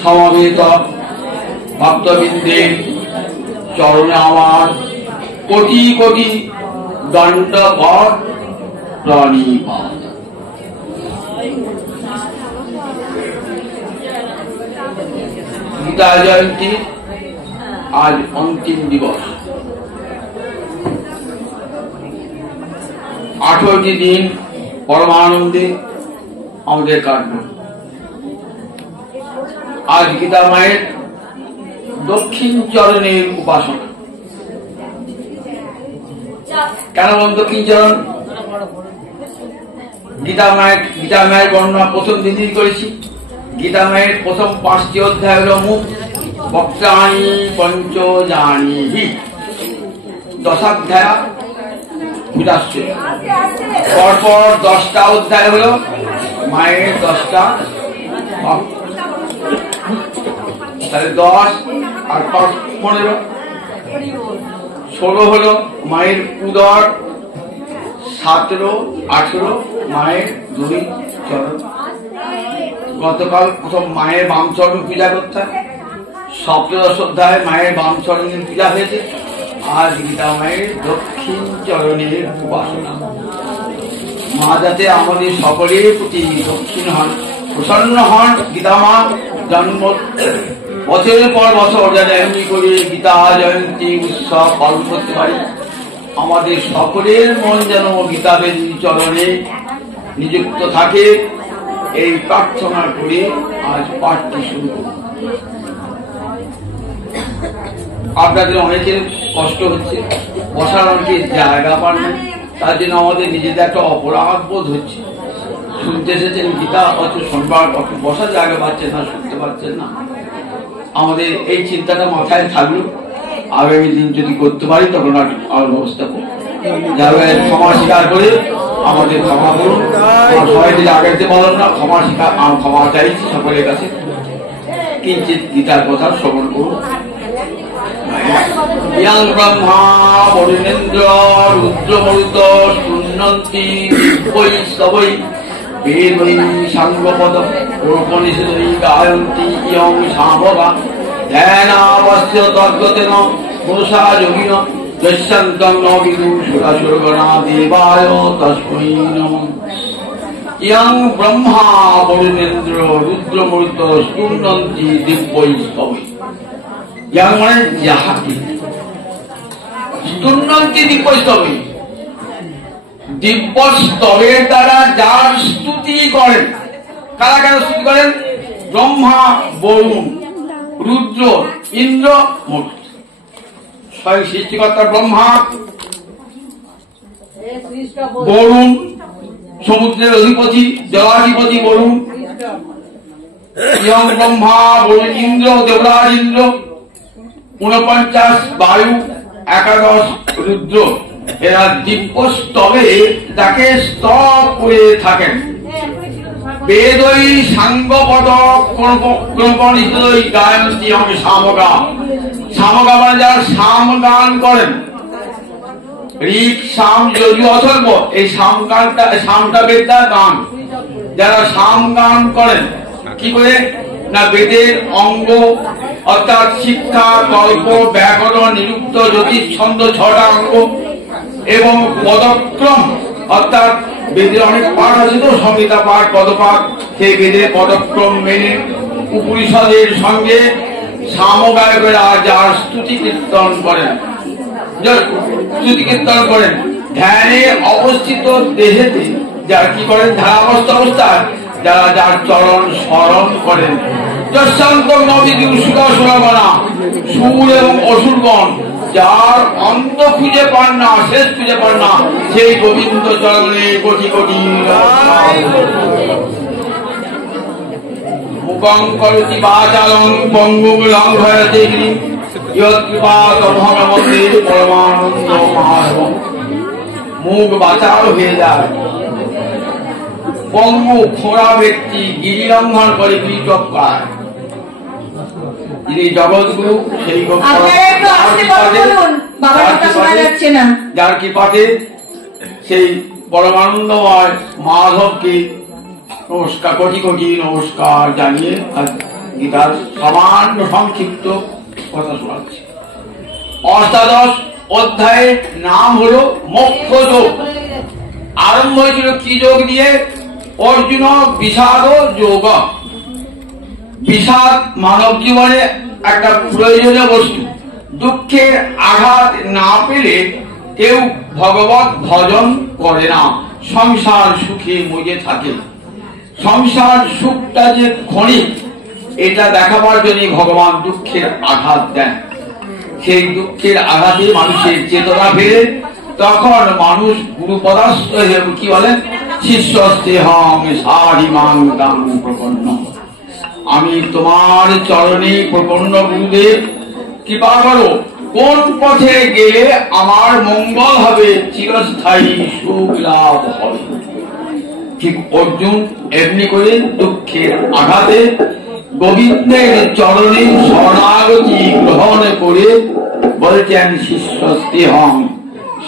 সমবেত ভক্তবৃন্দের চরণে আমার কোটি কোটি দণ্ডবৎ প্রণিপাত। গীতা জয়ন্তী আজ অন্তিম দিবস। 18টি দিন পরমানন্দে আমাদের কাটল। আজ গীতা মায়ের দক্ষিণ চরণের উপাসনা। কেন বলুন দক্ষিণ চরণ? গীতা মায়ের বর্ণনা প্রথম দিনই করেছি। গীতা মায়ের প্রথম 5টি অধ্যায় হল মুখ, বক্তানি পঞ্চজানি, দশাধ্যায় বুঝাচ্ছ। পরপর 10টা অধ্যায় হল মায়ের 10টা, তাহলে 10 আর 15, 16 হল মায়ের উদর, 17, 18 মায়ের 2 চরণ। গতকাল প্রথম মায়ের বাম চরণ পূজা করতে, 17 অধ্যায় মায়ের বাম চরণের পূজা হয়েছে। আজ গীতা মায়ের দক্ষিণ চরণের উপাসনা। মা যাতে আমাদের সকলের প্রতি দক্ষিণ হন, প্রসন্ন হন। গীতা মা জন্ম বছরের পর বছর যাতে এমনি করে গীতা জয়ন্তী উৎসব পালন করতে পারি। আমাদের সকলের মন যেন গীতাবেদী চরণে নিযুক্ত থাকে, এই প্রার্থনা করে আজ পাঠটি শুরু করব। আপনাদের অনেকের কষ্ট হচ্ছে, বসার অনেকে জায়গা পান না, তার জন্য আমাদের নিজেদের একটা অপরাধ বোধ হচ্ছে। শুনতে এসেছেন গীতা, অত শোনবার বসার জায়গা পাচ্ছেন না, শুনতে পাচ্ছেন না। আমাদের এই চিন্তাটা মাথায় থাকলো, আগামী দিন যদি করতে পারি তখন আর ব্যবস্থা করব। যারা ক্ষমা স্বীকার করে আমাদের ক্ষমা করুন। সবাই যদি আগাইতে পারেন না, ক্ষমা চাইছি সকলের কাছে। কিঞ্চিত গীতার কথা শ্রবণ করুন। ইয়ং ব্রহ্মা বরুণেন্দ্র রুদ্রমরুত শূন্যন্তি দিব্যৈ স্তবৈ বেদৈ সাঙ্গপদ উপনিষদৈ গায়ন্তি ইয়ং সামবা ধ্যানাবস্য তদ্গতেন পুরুষা যোগিন যস্যন্তং ন বিদুষুরাসুরগণা দেবায় তস্मै নমঃ। ইয়ং ব্রহ্মা বরুণেন্দ্র রুদ্রমরুত শূন্যন্তি দিব্যৈ স্তবৈ। ইয়ং মানে যাহাকে, শূন্যন্তি দিব্যৈ স্তবৈ, দিব্য স্তবের দ্বারা যার স্তুতি করেন। কারা কারা স্তুতি করেন? ব্রহ্মা, বরুণ, রুদ্র, ইন্দ্র, মরুত। স্বয়ং সৃষ্টিকর্তা ব্রহ্মা, বরুণ সমুদ্রের অধিপতি, জলাধিপতি বরুণ, ইয়ং ব্রহ্মা বরুণ, ইন্দ্র দেবরাজ ইন্দ্র, 49 বায়ু, 11 রুদ্র। এরা দিব্য স্তবে তাকে স্তব করে থাকেন। বেদৈ সাঙ্গপদ গায়ন্তি সামগা। সামগা মানে যারা সাম গান করেন, ঋক সাম যজু অথর্ব, এই সামটা বেদার গান। যারা সাম গান করেন কি করে না, বেদের অঙ্গ অর্থাৎ শিক্ষা, কল্প, ব্যাকরণ, নিরুক্ত, জ্যোতিষ, ছন্দ 6টা অঙ্গ এবং পদক্রম অর্থাৎ বেদের অনেক পাঠ আছে তো, সংহিতা পাঠ, পদপাঠ, সেই বেদের পদক্রম মেনে উপনিষদের সঙ্গে সামগায়করা যার স্তুতি কীর্তন করেন, ধ্যানে অবস্থিত দেহেতে যার কি করেন, ধ্যানাবস্থ অবস্থায় যারা যার চরণ স্মরণ করেন। যস্যান্তং ন বিদুষুরাসুরগণা, সুর এবং অসুরগণ যার অন্ত খুঁজে পান না, শেষ খুঁজে পান না, সেই গোবিন্দ চরণে কোটি কোটি মুখং করতি বাচালং পঙ্গুং লঙ্ঘয়তে গিরিং ইয়ৎকৃপাতমহংবন্দে পরমানন্দ মহাদেবং। মুখ বাচাল হয়ে যায়, পঙ্গু খোঁড়া ব্যক্তি গিরি লঙ্ঘন করে বিচক্ষায়। যিনি জগৎগুরু, সেই যার কৃপাতে সেই পরমানন্দময় মাধবকে নমস্কার, কোটি কোটি নমস্কার জানিয়ে গীতার সামান্য সংক্ষিপ্ত কথা শোনাচ্ছি। অষ্টাদশ অধ্যায়ের নাম হলো মোক্ষ যোগ। আরম্ভ হয়েছিল কি যোগ দিয়ে? অর্জুন বিষাদ যোগ। বিষাদ মানব জীবনে একটা প্রয়োজনীয় বস্তু। দুঃখের আঘাত না পেলে কেউ ভগবত ভজন করে না, সংসার সুখে মজে থাকে। সংসার সুখটা যে ক্ষণিক, এটা দেখাবার জন্য ভগবান দুঃখের আঘাত দেন। সেই দুঃখের আঘাতে মানুষের চেতনা ফেরে, তখন মানুষ গুরুপদাস্ত হয়ে কি বলেন? শিষ্যস্তেহং সারিমাং দাং প্রপন্ন। আমি তোমার চরণে প্রপন্ন গুরুদেব, কৃপা করো, কোন পথে গেলে আমার মঙ্গল হবে, চিরস্থায়ী সুখ লাভ হবে। ঠিক অর্জুন এমনি করে দুঃখের আঘাতে গোবিন্দের চরণে শরণাগতি গ্রহণ করে বলছেন শিষ্যস্তেহং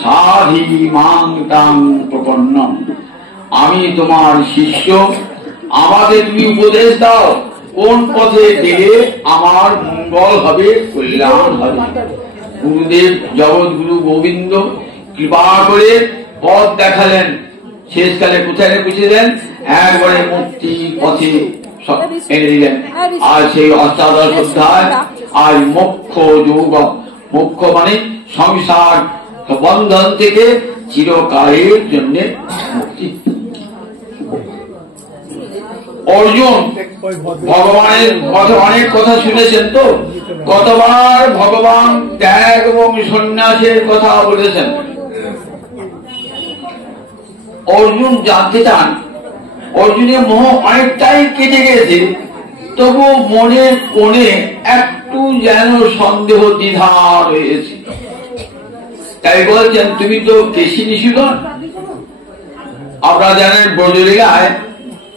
সাধিমাং তাং প্রপন্নম। আমি তোমার শিষ্য, আমাকে তুমি উপদেশ দাও, কোন পথে গেলে আমার মঙ্গল হবে, কল্যাণ হবে। গুরুদেব জগৎগুরু গোবিন্দ কৃপা করে পথ দেখালেন। শেষকালে কোথায় পৌঁছেলেন? একবারে মুক্তি পথে এনে দিলেন। আর সেই অষ্টাদশ অধ্যায় আর মোক্ষ যোগ। মোক্ষ মানে সংসার বন্ধন থেকে চিরকালের জন্য মুক্তি। অর্জুন ভগবানের কথা অনেক কথা শুনেছেন তো, কতবার ভগবান ত্যাগ এবং সন্ন্যাসের কথা বলেছেন। অর্জুন জানতে চান, অর্জুনের মোহ অনেকটাই কেটে গেছে, তবু মনের কোণে একটু যেন সন্দেহ দ্বিধা রয়েছে। তাই বলছেন, তুমি তো কেশী নিষূদন। আপনারা জানেন ব্রজলীলায়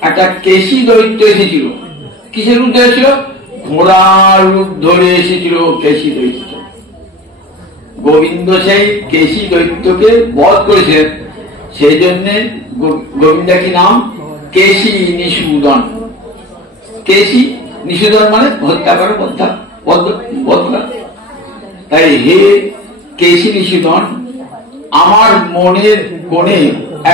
একটা কেশী দৈত্য এসেছিল। কিসের রূপ ধরেছিল? ঘোড়ার রূপ ধরে এসেছিল কেশী দৈত্য। গোবিন্দ সেই কেশী দৈত্যকে বধ করেছেন। সেই জন্য গোবিন্দা কি নাম? কেশী নিষূদন। কেশী নিষূদন মানে হত্যা করে, বধ করা। তাই হে কেশী নিষূদন, আমার মনের কোণে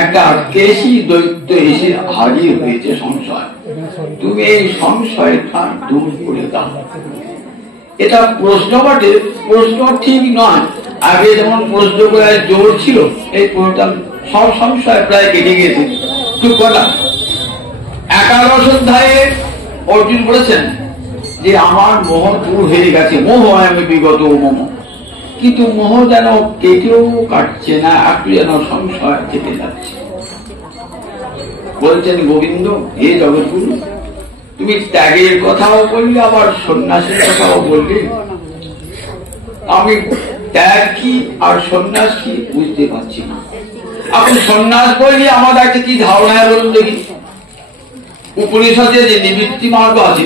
একটা কেশী দৈত্য এসে হাজির হয়েছে সংশয়। তুমি এই সংশয়টা দূর করে দাও। এটা প্রশ্ন বটে, প্রশ্ন ঠিক নয়। আগে যেমন প্রশ্ন করে জোর ছিল, এই প্রশ্নটা সব সংশয় প্রায় কেটে গিয়েছে। ঠিক কথা। একাদশ অধ্যায়ে অর্জুন বলেছেন যে আমার মোহ দূর হয়ে গেছে, মোহ আমি বিগত মোহ। কিন্তু মোহ যেন কেটেও কাটছে না, একটু যেন সংশয় কেটে যাচ্ছে। বলছেন গোবিন্দ, হে জগৎগুরু, তুমি ত্যাগের কথাও বললে, আবার সন্ন্যাসের কথাও বললে। আমি ত্যাগ কি আর সন্ন্যাস কি বুঝতে পারছি না। আপনি সন্ন্যাস বললে আমাদের একটা কি ধারণায় বলুন দেখি? উপনিষদে যে নিবৃত্তি মার্গ আছে,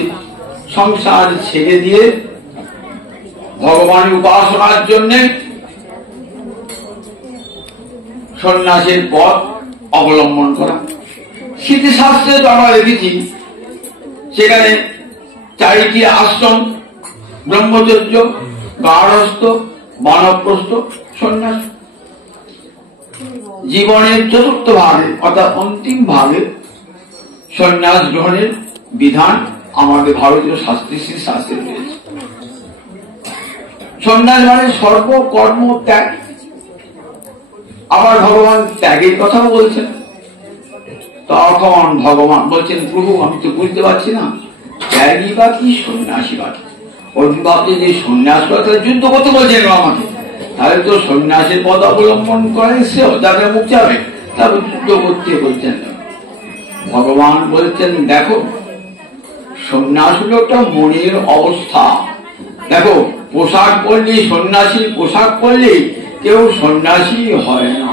সংসার ছেড়ে দিয়ে ভগবানের উপাসনার জন্য সন্ন্যাসের পথ অবলম্বন করা। স্মৃতিশাস্ত্রে তো আমরা দেখেছি, সেখানে 4টি আশ্রম: ব্রহ্মচর্য, গার্হস্থ্য, বানপ্রস্থ, সন্ন্যাস। জীবনের চতুর্থ ভাগে অর্থাৎ অন্তিম ভাগে সন্ন্যাস গ্রহণের বিধান আমাদের ভারতীয় শাস্ত্রে রয়েছে। সন্ন্যাস মানে সর্বকর্ম ত্যাগ। আবার ভগবান ত্যাগের কথাও বলছেন। তখন ভগবান বলছেন, প্রভু আমি তো বুঝতে পারছি না, ত্যাগী বা কি, সন্ন্যাসী বা কি। অর্জুন ভাবছে যে সন্ন্যাস কথা যুদ্ধ করতে বলছেন আমাকে, তাহলে তো সন্ন্যাসের পথ অবলম্বন করে সে যাকে মুখ যাবে, তারপর যুদ্ধ করতে বলছেন। ভগবান বলছেন, দেখো সন্ন্যাস হলো একটা মনের অবস্থা। দেখো, পোশাক পরলে, সন্ন্যাসীর পোশাক পরলে কেউ সন্ন্যাসী হয় না।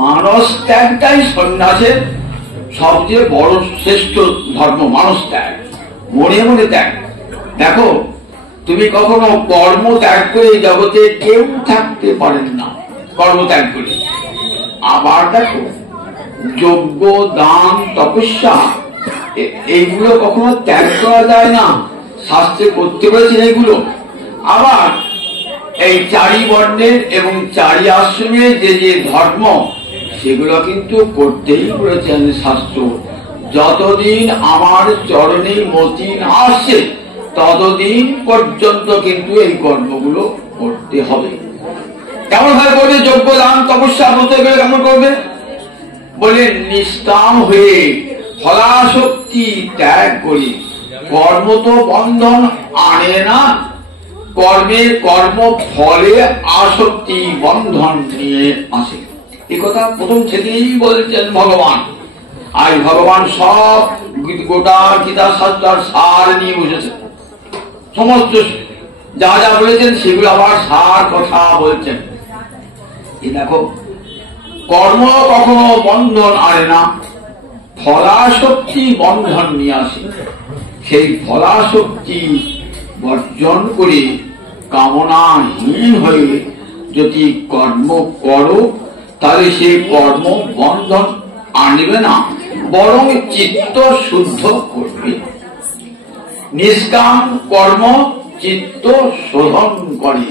মানস ত্যাগটাই সন্ন্যাসের সবচেয়ে বড় শ্রেষ্ঠ ধর্ম। মানস ত্যাগ, মনে মনে ত্যাগ। দেখো, তুমি কখনো কর্ম ত্যাগ করে জগতে কেউ থাকতে পারেন না, কর্ম ত্যাগ করে। আবার দেখো, যজ্ঞ, দান, তপস্যা, এইগুলো কখনো ত্যাগ করা যায় না, শাস্ত্রে করতে বলেছেন এইগুলো। আবার এই চারি বর্ণের এবং চারি আশ্রমের যে যে ধর্ম সেগুলো কিন্তু করতেই বলেছেন শাস্ত্র। যতদিন আমার চরণে মতি না আসছে ততদিন পর্যন্ত কিন্তু এই কর্মগুলো করতে হবে। কেমন ভাবে করবে? যজ্ঞ, দান, তপস্যা, ব্রত এগুলো কেমন করবে? বলে নিষ্কাম হয়ে ফলাশক্তি ত্যাগ করি। কর্ম তো বন্ধন আনে না, কর্মের কর্ম ফলে আসক্তি বন্ধন নিয়ে আসে। এই কথা প্রথম থেকেই বলছেন ভগবান। আর ভগবান সব গোটা গীতা শাস্ত্র সার নিয়ে বসেছেন। সমস্ত যা যা বলেছেন সেগুলো আবার সার কথা বলছেন। এই দেখো, কর্ম কখনো বন্ধন আনে না, ফলাশক্তি বন্ধন নিয়ে আসে। সেই ফলাশক্তি বর্জন করে কামনাহীন হয়ে যদি কর্ম করো তাহলে সে কর্ম বন্ধন আনবে না, বরং চিত্ত শুদ্ধ করবে। নিষ্কাম কর্ম চিত্ত শোধন করে।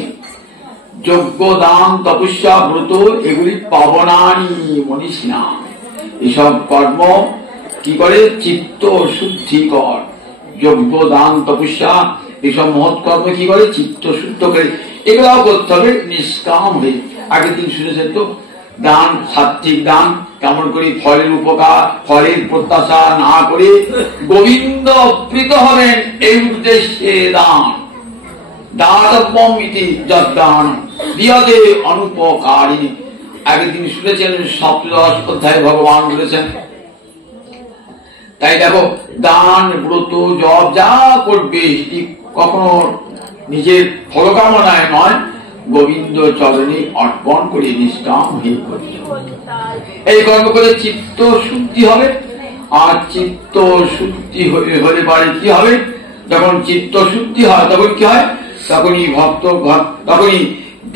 যজ্ঞ, দান, তপস্যা, ব্রত এগুলি পাবনানি মনীষিণা। এসব কর্ম কি করে? চিত্ত শুদ্ধি কর। যজ্ঞ, দান, তপস্যা এসব মহৎ কর্ম কি করে? চিত্ত শুদ্ধ করে। এগুলাও করতে হবে নিষ্কাম হয়ে। আগের দিন শুনেছেন তো, দান, সাত্বিক দান কেমন করে? ফলের উপকার, ফলের প্রত্যাশা না করে গোবিন্দ প্রীত হবেন এই উদ্দেশ্যে দান। দাতব্যম ইতি যদ্দান দিয়তে অনুপকারিণী। আগের দিন শুনেছেন সপ্তদশ অধ্যায়ে ভগবান বলেছেন। তাই দেখো, দান, ব্রত, জপ যা করবে কখনো নিজের ফলকামনায় নয়, গোবিন্দ চরণে অর্পণ করে নিষ্কাম হয়ে করবে। এই কর্ম করে চিত্ত শুদ্ধি হবে। আর চিত্ত শুদ্ধি হলে পারে কি হবে? যখন চিত্ত শুদ্ধি হয় তখন কি হয়? তখনই তখনই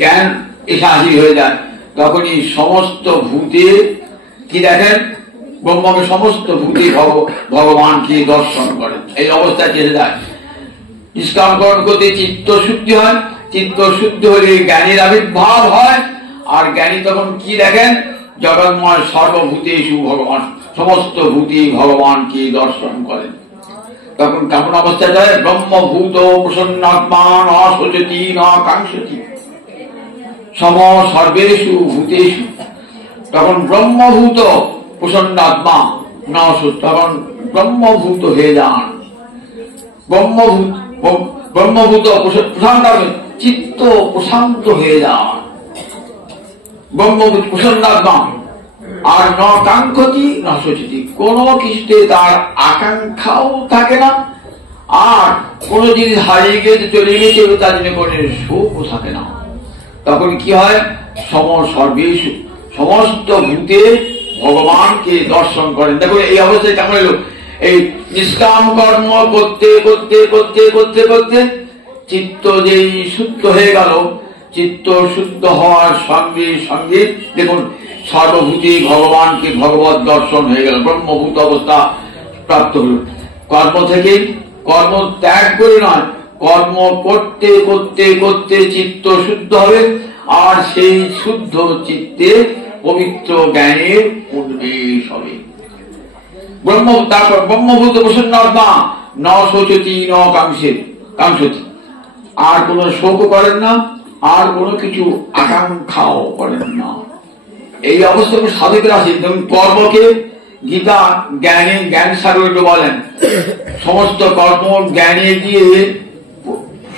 জ্ঞান এসে হাজির হয়ে যায়। তখনই সমস্ত ভূতে কি দেখেন? ব্রহ্মকে সমস্ত ভূতে ভগবানকে দর্শন করেন। এই অবস্থায় চেয়ে যায়। নিষ্কাম কর্ম করতে চিত্ত শুদ্ধি হয়। চিত্ত শুদ্ধি হলে জ্ঞানের আবির্ভাব হয়। আর জ্ঞানী তখন কি দেখেন? জগন্ময় সর্বভূতেষু ভগবান, সমস্ত ভূতে ভগবানকে দর্শন করেন। তখন কেমন অবস্থায় যায়? ব্রহ্মভূত প্রসন্নাত্মা ন শোচতি ন কাঙ্ক্ষতি সম সর্বেষু ভূতেষু। তখন ব্রহ্মভূত প্রসন্নাত্মা ন, তখন ব্রহ্মভূত হয়ে যান। ব্রহ্মভূত প্রশান্ত, চিত্ত প্রশান্ত হয়ে যান। ব্রহ্মভূত প্রসন্নাত্মা। আর ন কাঙ্ক্ষতি ন শোচতি, কোন কিছুতে তার আকাঙ্ক্ষাও থাকে না। আর কোন জিনিস হারিয়ে গেছে, চলে গেছে, তার জন্য কোনো শোকও থাকে না। তখন কি হয়? সম সর্বেষু, সমস্ত ভূতে ভগবানকে দর্শন করেন। দেখো এই অবস্থায় কেমন এলো? এই নিষ্কাম কর্ম করতে করতে করতে করতে করতে চিত্ত যেই শুদ্ধ হয়ে গেল, চিত্ত শুদ্ধ হওয়ার সঙ্গে সঙ্গে দেখুন সর্বভূতে ভগবানকে ভগবত দর্শন হয়ে গেল, ব্রহ্মভূত অবস্থা প্রাপ্ত হল। কর্ম থেকে কর্ম ত্যাগ করে নয়, কর্ম করতে করতে করতে চিত্ত শুদ্ধ হবে। আর সেই শুদ্ধ চিত্তে পবিত্র জ্ঞানের উন্মেষ হবে। তারপর ব্রহ্মভূত প্রসন্নাত্মা ন শোচতি ন কাঙ্ক্ষতি, আর কোন শোক করেন না, আর কোনো কিছু আকাঙ্ক্ষাও করেন না। এই অবস্থাকে সাধকের আছে। কর্মকে গীতা জ্ঞান সাগরে বলেন। সমস্ত কর্ম জ্ঞানে গিয়ে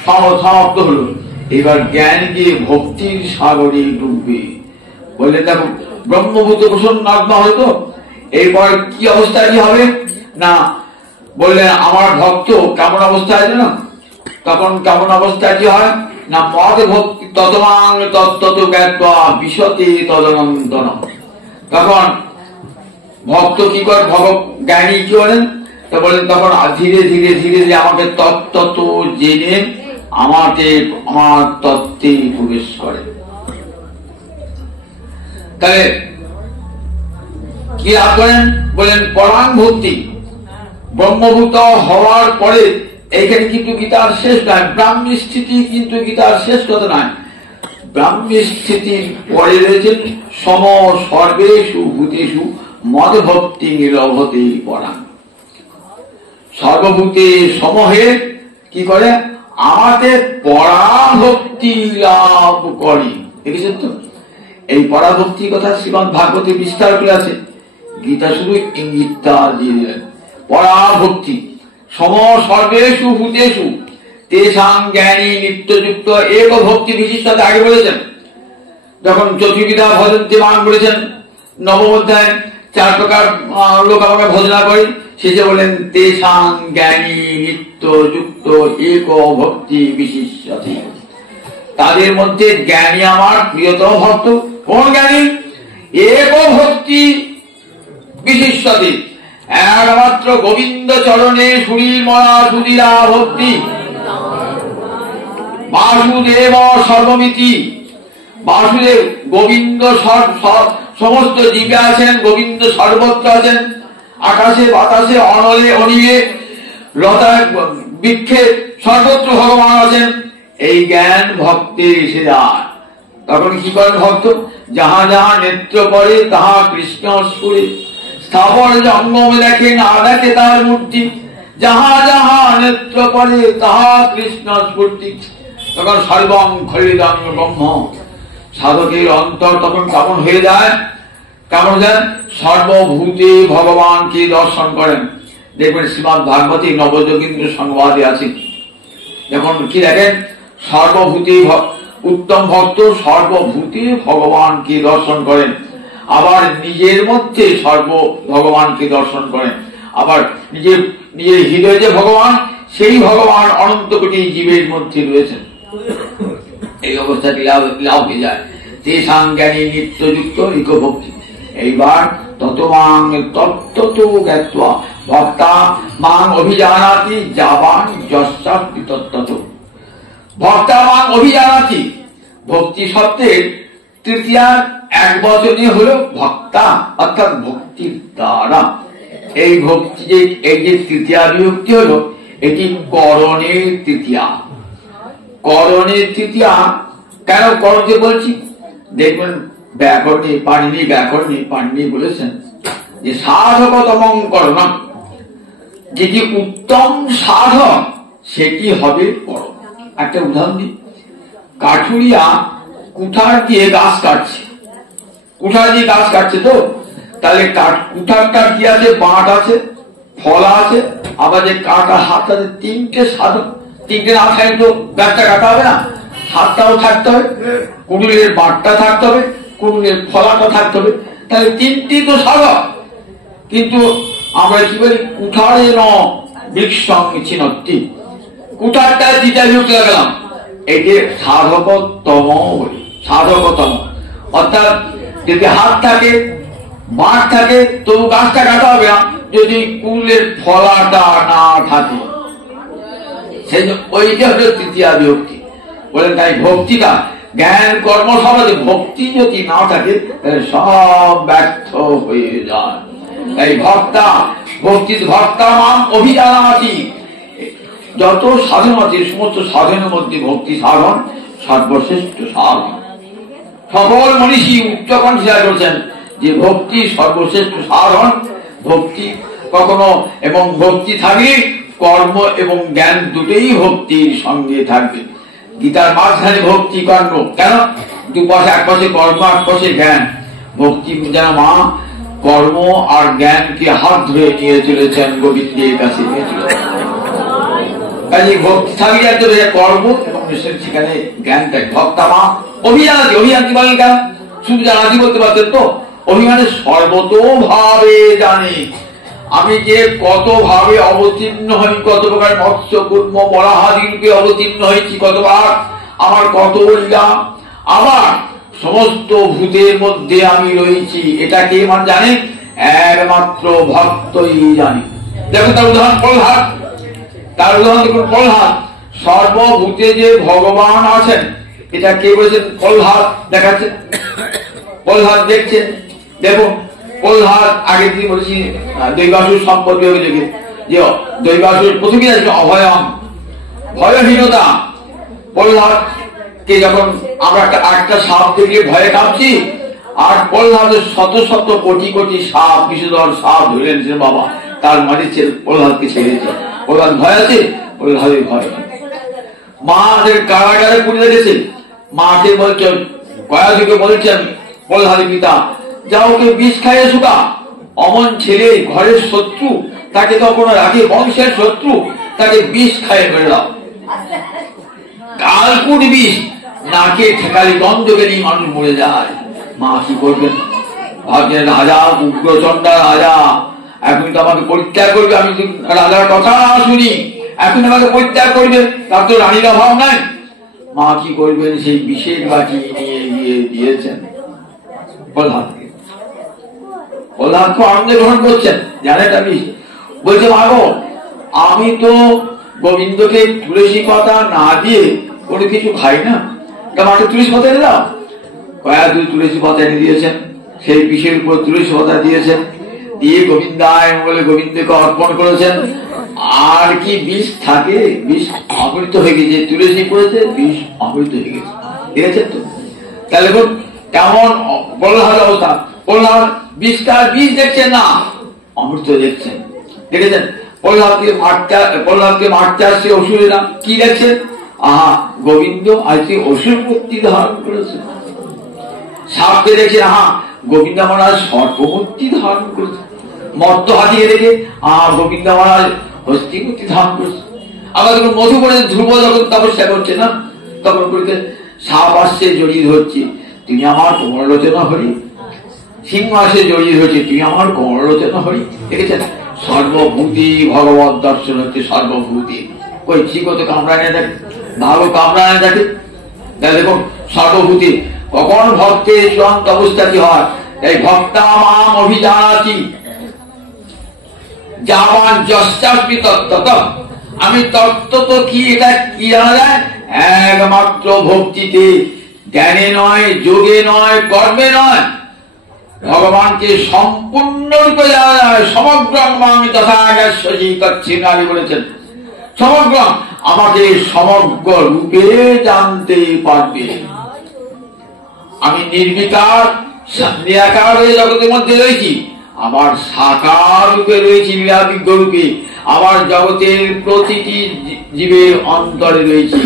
সমাপ্ত হলো। এবার জ্ঞান গিয়ে ভক্তির সাগরে ডুববে। বললে দেখো ব্রহ্মভূত প্রসন্নাত্মা হয়তো এরপর কি অবস্থায় কি হবে না? বললেন আমার ভক্ত কেমন অবস্থায় আছে না? তখন কেমন অবস্থায় কি হয় না? মত ভক্তি ততমাং তত্ত্বত জ্ঞাত্বা বিশতে তদনন্তন। তখন ভক্ত কি করে? জ্ঞানী কি বলেন? তো বলেন তখন ধীরে ধীরে ধীরে ধীরে আমাকে তত্ত্ব জেনে আমার তত্ত্বে প্রবেশ করে। তাহলে কি লাভ করেন? বলেন পরাং ভক্তি। ব্রহ্মভূত হওয়ার পরে এইখানে কিন্তু গীতার শেষ নয়, ব্রাহ্মী স্থিতি কিন্তু গীতার শেষ কথা নয়। ব্রাহ্মী স্থিতির পরে রয়েছেন সম সর্বেষু ভূতেষু মদ ভক্তি লভতে পরাণ। সর্বভূতে সমহে কি করে? আমাদের পরাভক্তি লাভ করে। দেখেছেন তো, এই পরাভক্তির কথা শ্রীমদ ভাগবতে বিস্তার করে আছে, গীতা শুধু ইঙ্গিতটা দিয়ে দিলেন। পরাভক্তি সম সর্বেষু ভূতেষু তেষাং জ্ঞানী নিত্যযুক্ত এক ভক্তি বিশিষ্টতা আগে বলেছেন। যখন চতুর্বিধা ভজন্তি মান বলেছেন নবম অধ্যায়, 4 প্রকার লোক আমাকে ভজনা করে, শেষে বলেন তেষাং জ্ঞানী নিত্যযুক্ত এক ভক্তি বিশিষ্টতি। তাদের মধ্যে জ্ঞানী আমার প্রিয়তম ভক্ত। কোন জ্ঞানী? এক ভক্তি বিশিষ্টতি, একমাত্র গোবিন্দ চরণে সুরীর মরা সুধীরা ভক্তি। বাসুদেব সর্বমিতি, বাসুদেব গোবিন্দ সমস্ত জীবে আছেন, গোবিন্দ সর্বত্র আছেন, আকাশে বাতাসে অনলে অনিলে লতায় বৃক্ষে সর্বত্র ভগবান আছেন। এই জ্ঞান ভক্তের এসে যায়। তখন কি করেন ভক্ত? যাহা যাহা নেত্র করে তাহা কৃষ্ণ স্ফুরে, স্থাবর জঙ্গমে দেখে না দেখে তার মূর্তি, যাহা যাহা নেত্র করে তাহা কৃষ্ণ স্ফূর্তি। তখন সর্বং খলিদং ব্রহ্ম, সাধকের অন্তর তখন কেমন হয়ে যায়? কেমন যায়? সর্বভূতে ভগবানকে দর্শন করেন। দেখবেন শ্রীমদ ভাগবতী নবযোগীন্দ্র সংবাদে আছে, যখন কি দেখেন সর্বভূতে উত্তম ভক্ত সর্বভূতে ভগবানকে দর্শন করেন, আবার নিজের মধ্যে ভগবানকে দর্শন করেন, আবার নিজের হৃদয়ে যে ভগবান, সেই ভগবান অনন্ত কোটি জীবের মধ্যে রয়েছেন। এই অবস্থাটি লাভ হয়ে যায়। তেষাং জ্ঞানী নিত্যযুক্ত এক ভক্তি। এইবার ততমাং তত্ত্বত জ্ঞাত্বা ভক্তা মাং অভিজানাতি যাবান যস্যাপি তত্ত্বত। ভক্তা মাং অভিজানাতি, ভক্তি শব্দের তৃতীয়ার এক বচনে হলো ভক্তা, অর্থাৎ ভক্তির দ্বারা। এই ভক্তি এই যে তৃতীয়া বিভক্তি হলো, এটি করণের তৃতীয়া। করণের তৃতীয়া কেন করণকে বলছি? দেখবেন ব্যাকরণে পাণিনি বলেছেন যে সাধকতমং করণম, যেটি উত্তম সাধক সেটি হবে করণ। একটা উদাহরণ দিই। কাঠুরিয়া কুঠার দিয়ে গাছ কাটছে, তো তাহলে কুঠারটা কি আছে? বাঁট আছে, ফলা আছে, আবার যে কাটা হাত আছে, 3টে সাধক। 3টে না থাকলে তো গাছটা কাটা হবে না। হাতটাও থাকতে হবে, কুড়ুলের বাঁটটা থাকতে হবে, কুড়ুলের ফলাটা থাকতে হবে, তাহলে 3টি তো সাধক। কিন্তু আমরা কি বলি? কুঠারে ন বৃক্ষং ছিন্নতি, কুঠারটা দ্বিতীয় বিভক্তি লাগালাম, এটি সাধকতম বলি। সাধকতম অর্থাৎ যদি হাত থাকে, বাঁট থাকে, তো গাছটা কাটা হবে না যদি কুলের ফলাটা না থাকে। সেই ওইটা হলো তৃতীয়া বিভক্তি। বলেন তাই ভক্তিটা জ্ঞান কর্ম সমাজে ভক্তি যদি না থাকে সব ব্যর্থ হয়ে যায়। তাই ভক্তা মান অভিজানাতি, যত সাধন আছে সমস্ত সাধনের মধ্যে ভক্তি সাধন সর্বশ্রেষ্ঠ সাধন। সকল মনীষী উচ্চকণ্ঠে বলছেন যে ভক্তি সর্বশ্রেষ্ঠ সাধন। ভক্তি কখনো এবং ভক্তি থাকলে কর্ম এবং জ্ঞান দুটোই ভক্তির সঙ্গে থাকবে। গীতার মাঝখানে ভক্তি কর্ম কেন? দুপাশে, এক পাশে কর্ম, এক পাশে জ্ঞান। ভক্তি যেন মা কর্ম আর জ্ঞানকে হাত ধরে নিয়ে চলেছেন, গোবিন্দের কাছে নিয়ে চলেছেন। কাজে ভক্তি থাকলে একটা কর্ম এবং সেখানে জ্ঞান দেয়। ভক্তা মা অভিযান্তি বলেন কেন? শুধু জানাতি বলতে পারতেন তো। অভিমানে সর্বতোভাবে জানে আমি যে কত ভাবে অবতীর্ণ হই, কত প্রকার মৎস্য কুর্ম বরাহাদি রূপে অবতীর্ণ হয়েছি, কতবার আমার কত লীলা, আবার সমস্ত ভূতের মধ্যে আমি রয়েছি, এটা কে মানে জানে? একমাত্র ভক্তই জানে। দেখুন তার উদাহরণ প্রহ্লাদ। দেখুন প্রহ্লাদ, সর্বভূতে যে ভগবান আছেন এটা কে বলেছেন? প্রহ্লাদ দেখাচ্ছে। প্রহ্লাদ দেখছেন। দেখুন প্রহ্লাদ আগে কি বলেছি? দৈবাসুর সম্পদ বিয়োগে যে দৈবাসুর প্রথমে আছে অভয়ম, ভয়হীনতা। প্রহ্লাদকে যখন আমরা একটা সাপ থেকে ভয়ে কাঁপছি, আর প্রহ্লাদের শত শত কোটি কোটি সাপ, বিষধর সাপ ধরলেন যে বাবা, তার মাঝে প্রহ্লাদকে ছেড়েছে। প্রহ্লাদ ভয় আছে, প্রহ্লাদের ভয়। মাদের কারাগারে পুড়ে রেখেছে। মাকে বলছেন, কয়াদিকে বলছেন প্রহ্লাদের পিতা, যা ওকে বিষ খাইয়ে শুকা। অমন ছেলে ঘরের শত্রু, তাকে তখন রাখে বংশের শত্রু, তাকে বিষ খাইয়ে মেরে দাও। কালকুট বিষ, নাকে ঠেকালি গন্ধ বেরিয়ে মানুষ মরে যায়। মা কি করবেন? ভাবছেন রাজা, উগ্রচণ্ডা রাজা, এখন তো আমাকে পরিত্যাগ করবে, আমি রাজার কথা শুনি, এখন আমাকে পরিত্যাগ করবে, তার তো রানীর অভাব নাই। মা কি করবেন? সেই বিষের বাটি নিয়ে গিয়ে দিয়েছেন প্রহ্লাদকে। প্রহ্লাদ তো আনন্দে গ্রহণ করছেন, জানেন আমি বলছে, মা গো, আমি তো গোবিন্দকে তুলসী পাতা না দিয়ে কোনো কিছু খাই না, মাকে তুলসী পাতা এনে দাও। কয়েকদিন তুলসী পাতা এনে দিয়েছেন, সেই বিষের উপর তুলসী পাতা দিয়েছেন, দিয়ে গোবিন্দায় বলে গোবিন্দকে অর্পণ করেছেন। আর কি বিষ থাকে? বিষ অমৃত হয়ে গেছে, তুলসী পড়েছে, বিষ অমৃত হয়ে গেছে। দেখেছেন তো? তাহলে কেমন প্রহ্লাদ অবস্থা। প্রহ্লাদ বিষ দেখছেন না, অমৃত দেখছেন। দেখেছেন? প্রহ্লাদকে মারতে আসছে অসুরেরা, কি দেখছেন? আহা, গোবিন্দ আজকে অসুর মূর্তি ধারণ করেছে। সাপকে দেখছে, আহা, গোবিন্দ মহারাজ সর্বমূর্তি ধারণ করেছে। মর্ত হাতিয়ে দেখে, আহা, গোবিন্দ মহারাজ হস্তি মূর্তি ধারণ করেছে। আবার যখন মধু করে ধ্রুব যখন তপস্যা করছে না, তখন বলতে সাপ আসছে, জড়িয়ে ধরছি, তুমি আমার কমলোচনা হরি। সিংহ আসে, জড়িয়ে ধরছে, তুমি আমার কমলোচনা হরি। দেখেছেন? সর্বভূতি ভগবত দর্শন হচ্ছে সর্বভূতি। ওই ঠিক হতে কামড়ায় দেখে, ভালো কামড়ায় দেখে। দেখুন, সর্বভূতি কখন ভক্তের চূড়ান্ত অবস্থা কি হয়? এই ভক্তামাম অভিজানাতি যাবান যশ্চাস্মি তত্ত্বত। আমি তত্ত্ব তো কি, এটা কি জানা যায়? একমাত্র ভক্তিতে, জ্ঞানে নয়, যোগে নয়, কর্মে নয়, ভগবানকে সম্পূর্ণরূপে জানা যায়। সমগ্র তথাগি বলেছেন, সমগ্র আমাকে সমগ্র রূপে জানতে পারবে। আমি নির্বিকার নিরাকার হয়ে জগতের মধ্যে রয়েছি, আবার সাকার রূপে রয়েছি, লীলাবিজ্ঞ রূপে, আবার জগতের প্রতিটি জীবের অন্তরে রয়েছি।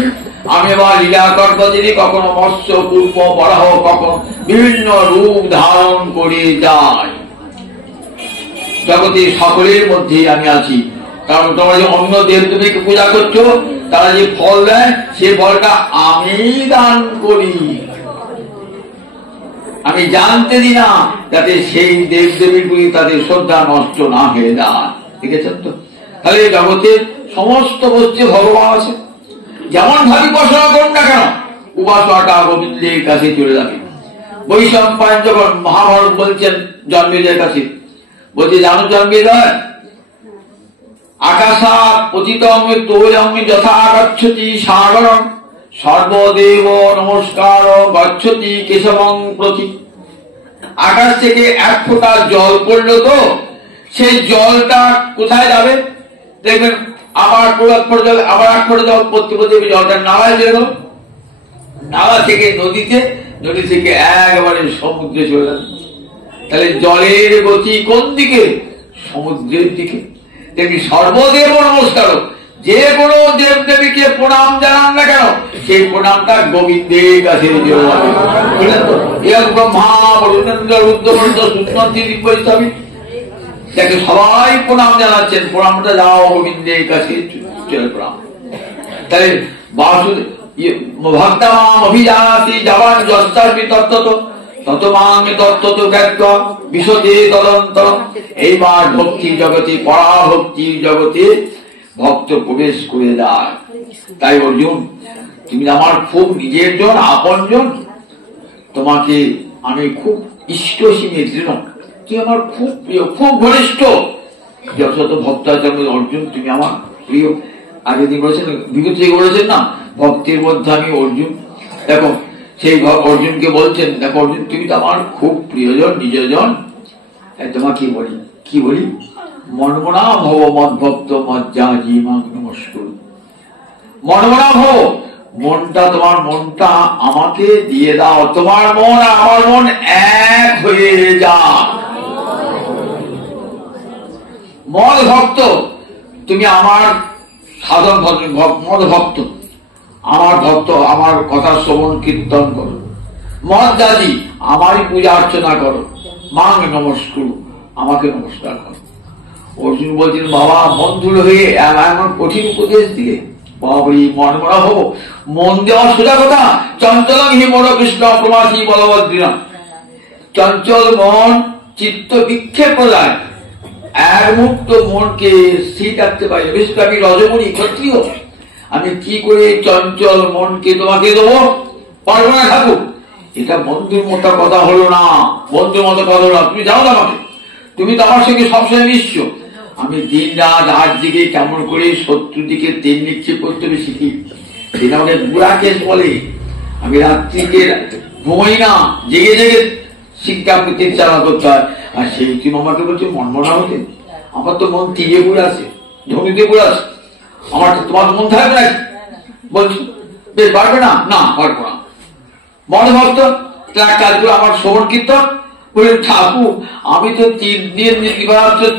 আমি আবার লীলাকর গতিতে কখনো মৎস্য, কূর্ম, বরাহ, কখনো বিভিন্ন রূপ ধারণ করে যাই। জগতের সকলের মধ্যেই আমি আছি। কারণ তোমরা যে অন্য দেবদেবীকে পূজা করছো, তারা যে ফল দেয়, সে ফলটা আমি দান করি। আমি জানতে দিই না, যাতে সেই দেবদেবীর প্রতি তাদের শ্রদ্ধা নষ্ট না হয়ে যায়। দেখেছেন তো? তাহলে জগতের সমস্ত বস্তু ভগবান আছে। যেমন ভাবি উপাসনা করুন না কেন, উপাসনাটা গোবিন্দের কাছে চলে যাবে। বৈশম্পায়ন যখন মহাভারত বলছেন জন্মেজয়ের কাছে, বলছে, জানো জন্মেজয়, আকাশাৎ পতিতং তোয়ং যথা গচ্ছতি সাগরং সর্বদেব নমস্কার গচ্ছতি কেশবং প্রতি। আকাশ থেকে এক ফোঁটা জল পড়লো, তো সেই জলটা কোথায় যাবে? দেখবেন আবার এক ফোঁটা জল, আবার এক ফোঁটা জল পড়তে পড়তে জলটা নালায় চলে গেল, নালা থেকে নদীতে, নদী থেকে একেবারে সমুদ্রে চলে গেল। তাহলে জলের গতি কোন দিকে? সমুদ্রের দিকে। দেখবি সর্বদেব নমস্কার, যে কোনো দেব দেবীকে প্রণাম জানান না কেন, সেই প্রণামটা গোবিন্দের কাছে ব্রহ্মা বরুণেন্দ্র রুদ্র সুন্দরী দিব্যৈস্তবী, যাকে সবাই প্রণাম জানাচ্ছেন, প্রণামটা যাও গোবিন্দের কাছে চলে প্রণাম। তাহলে বাসুদেব ভক্তামাম অভিজানাতি যাবান যস্তাস্মি তত্ত্বত ততমাং তত্ত্বত জ্ঞাত্ব বিশদে তদন্তর। এইবার ভক্তি জগতে, পরাভক্তির জগতে ভক্ত প্রবেশ করে যায়। তাই অর্জুন, তুমি আমার খুব নিজের জন, আপন জন, তোমাকে আমি খুব ইষ্টসীমে দৃঢ়, তুমি আমার খুব প্রিয়, খুব ঘনিষ্ঠ। যত ভক্ত আছে অর্জুন, তুমি আমার প্রিয়। আগে তিনি বলেছেন, বিগত থেকে বলেছেন না, ভক্তের মধ্যে আমি অর্জুন। দেখো সেই অর্জুনকে বলছেন, দেখো অর্জুন, তুমি তো আমার খুব প্রিয়জন, নিজজন। তোমাকে কি বলি, মনমনা ভব মদ ভক্ত মজ্জা জীমা নমস্কার। মনমনা ভব, মনটা তোমার মনটা আমাকে দিয়ে দাও, তোমার মন আর আমার মন এক হয়ে যা। মদ ভক্ত তুমি আমার সাধন মদ ভক্ত, আমার ভক্ত, আমার কথা শ্রবণ কীর্তন করো। মদ দাদি আমারই পূজা অর্চনা করো। মাং নমস্কার, আমাকে নমস্কার করো। অর্জুন বলছেন বাবা বন্ধুর হয়ে এমন কঠিন উপদেশ দিলে, বাবরি মনমরা হবো, মন দেওয়া সোজা কথা। চঞ্চলং হি মোর কৃষ্ণ প্রমাসী বলবদ্রীরাম। চঞ্চল মন চিত্ত বিক্ষেপ প্রদায়, এক মুক্ত মনকে স্থির রাখতে পারি। বিশেষ করে আমি রজমণি ক্ষত্রিয়, আমি কি করে চঞ্চল মনকে তোমাকে দেবো? পারবো না ঠাকুর। এটা বন্ধুর মতো কথা হলো না, বন্ধুর মতো কথা হলো না। তুমি জানো না আমাকে, তুমি তো আমার সঙ্গে সবসময় মিশছো। আমি দিন রাত হাত দিকে কেমন করে শত্রু দিকে তেল নিক্ষেপ করতে হবে শিখি, সেটা আমাকে বুড়া কেস বলে। আমি রাত্রিকে ঘুমাই না, জেগে জেগে শিক্ষা তেল চালা করতে হয়। আর সেই তুমি আমাকে বলছো মনমনা হতে? আমার তো মন তীরে পড়ে আছে, ধনীতে পড়ে আছে। আমার তোমার মন থাকবে নাকি? বলছো বেশ পারবে না, না পারবো না। মনে ভক্ত তার কাজগুলো আমার শ্রবণ কীর্তন বলে, ঠাকুর আমি তো তীর দিয়ে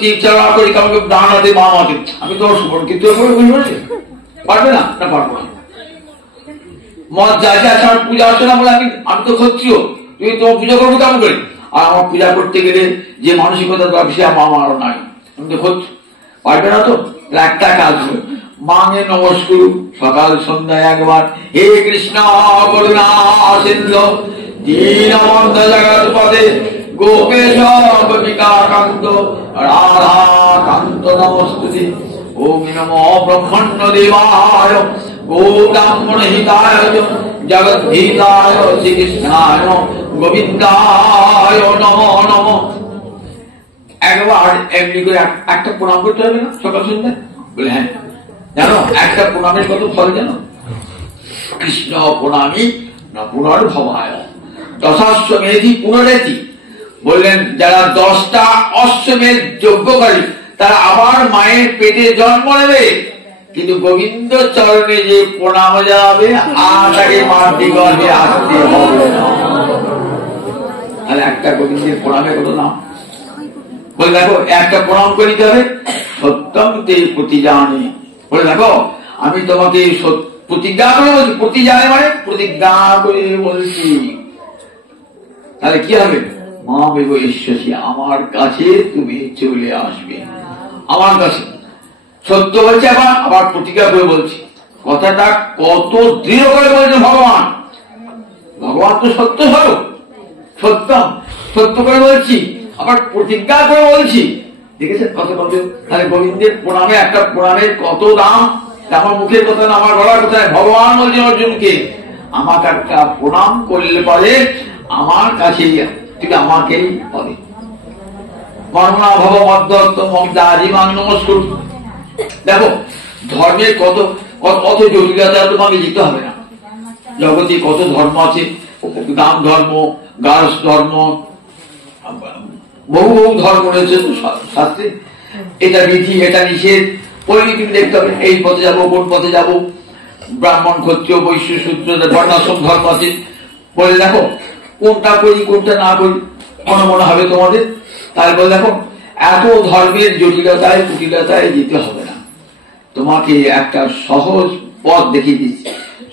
তীর চালা করি, কাউকে ডান হাতে বাম হাতে, আমি তো শ্রবণ কীর্তন করে বুঝতে পারবে না, না পারবো না। মদ যা যা আমার পূজা অর্চনা বলে, আমি তো ক্ষত্রিয়, তুমি তোমার পূজা করবো কেমন করে? আর আমার পূজা করতে গেলে যে মানসিকতা সে আমার নাই, আমি তো ক্ষত্রিয়, পারবে না। তো একটা কাজ হবে, মাঙে নমস্কার সকাল সন্ধ্যায় একবার। হে কৃষ্ণ করুণা সিন্ধু দীনবন্ধ জগৎপদে গোপেশ গোপিকাকান্ত রাধাকান্ত নমস্তুতে। ওম নমো ব্রহ্মণ্য দেবায় গৌরাঙ্গণ হিতায় জগদ্ধিতায় শ্রীকৃষ্ণায় গোবিন্দায় নমো নমো। একবার এমনি করে একটা প্রণাম করতে হবে না সকাল সন্ধ্যায়? বলে হ্যাঁ। জানো একটা প্রণামের কত ফল জানো? কৃষ্ণ প্রণামী না পুনর্ভবায় দশাশ্বমেধি পুনরেতি। বললেন যারা 10টা অশ্বমেধ যজ্ঞ করে তারা আবার মায়ের পেটে জন্ম নেবে, কিন্তু গোবিন্দ চরণে যে প্রণাম যাবে আর তাকে মাতৃ গর্ভে আসতে হবে না। তাহলে একটা গোবিন্দের প্রণামে কত নাম? বলে দেখো একটা প্রণাম করে দিতে হবে, সত্যম তে প্রতিজানে। বলে দেখো আমি তোমাকে প্রতিজ্ঞা করে বলছি, প্রতিজানে মানে প্রতিজ্ঞা করে বলছি। তাহলে কি হবে? মা বেব ঈশ্বরী, আমার কাছে তুমি চলে আসবে, আমার কাছে। সত্য বলছে, আবার প্রতিজ্ঞা করে বলছি। কথাটা কত দৃঢ় করে বলছে ভগবান। ভগবান তো সত্য স্বরূপ, সত্যম, সত্য করে বলছি, আবার প্রতিজ্ঞা করে বলছি। দেখেছেন কত কত? তাহলে গোবিন্দের প্রণামে, একটা প্রণামের কত দাম। আমার মুখের কথা না, আমার গলার কথা। ভগবান বলছেন অর্জুনকে, আমাকে একটা প্রণাম করলে পরে আমার কাছে তুমি আমাকেই পাবে। মনমনা ভব মদ্দত্ত মগ্দাজিমাং নমস্কার। দেখো ধর্মের কত কত জটিলতা তোমাকে যেতে হবে না। জগতে কত ধর্ম আছে, দান ধর্ম, গার্হস্থ ধর্ম, বহু বহু ধর্ম রয়েছে শাস্ত্রে। এটা বিধি, এটা নিষেধ, ওই তুমি দেখতে হবে এই পথে যাবো, কোন পথে যাবো। ব্রাহ্মণ, ক্ষত্রিয়, বৈশ্য, শূদ্র, বর্ণাশ্রম ধর্ম আছে। বলে দেখো কোনটা করি কোনটা না করি মনে হবে তোমাদের। তারপরে দেখো এত ধর্মের জটিলতায় কুটিলতায় যেতে হবে না, তোমাকে একটা সহজ পথ দেখিয়ে দিচ্ছি।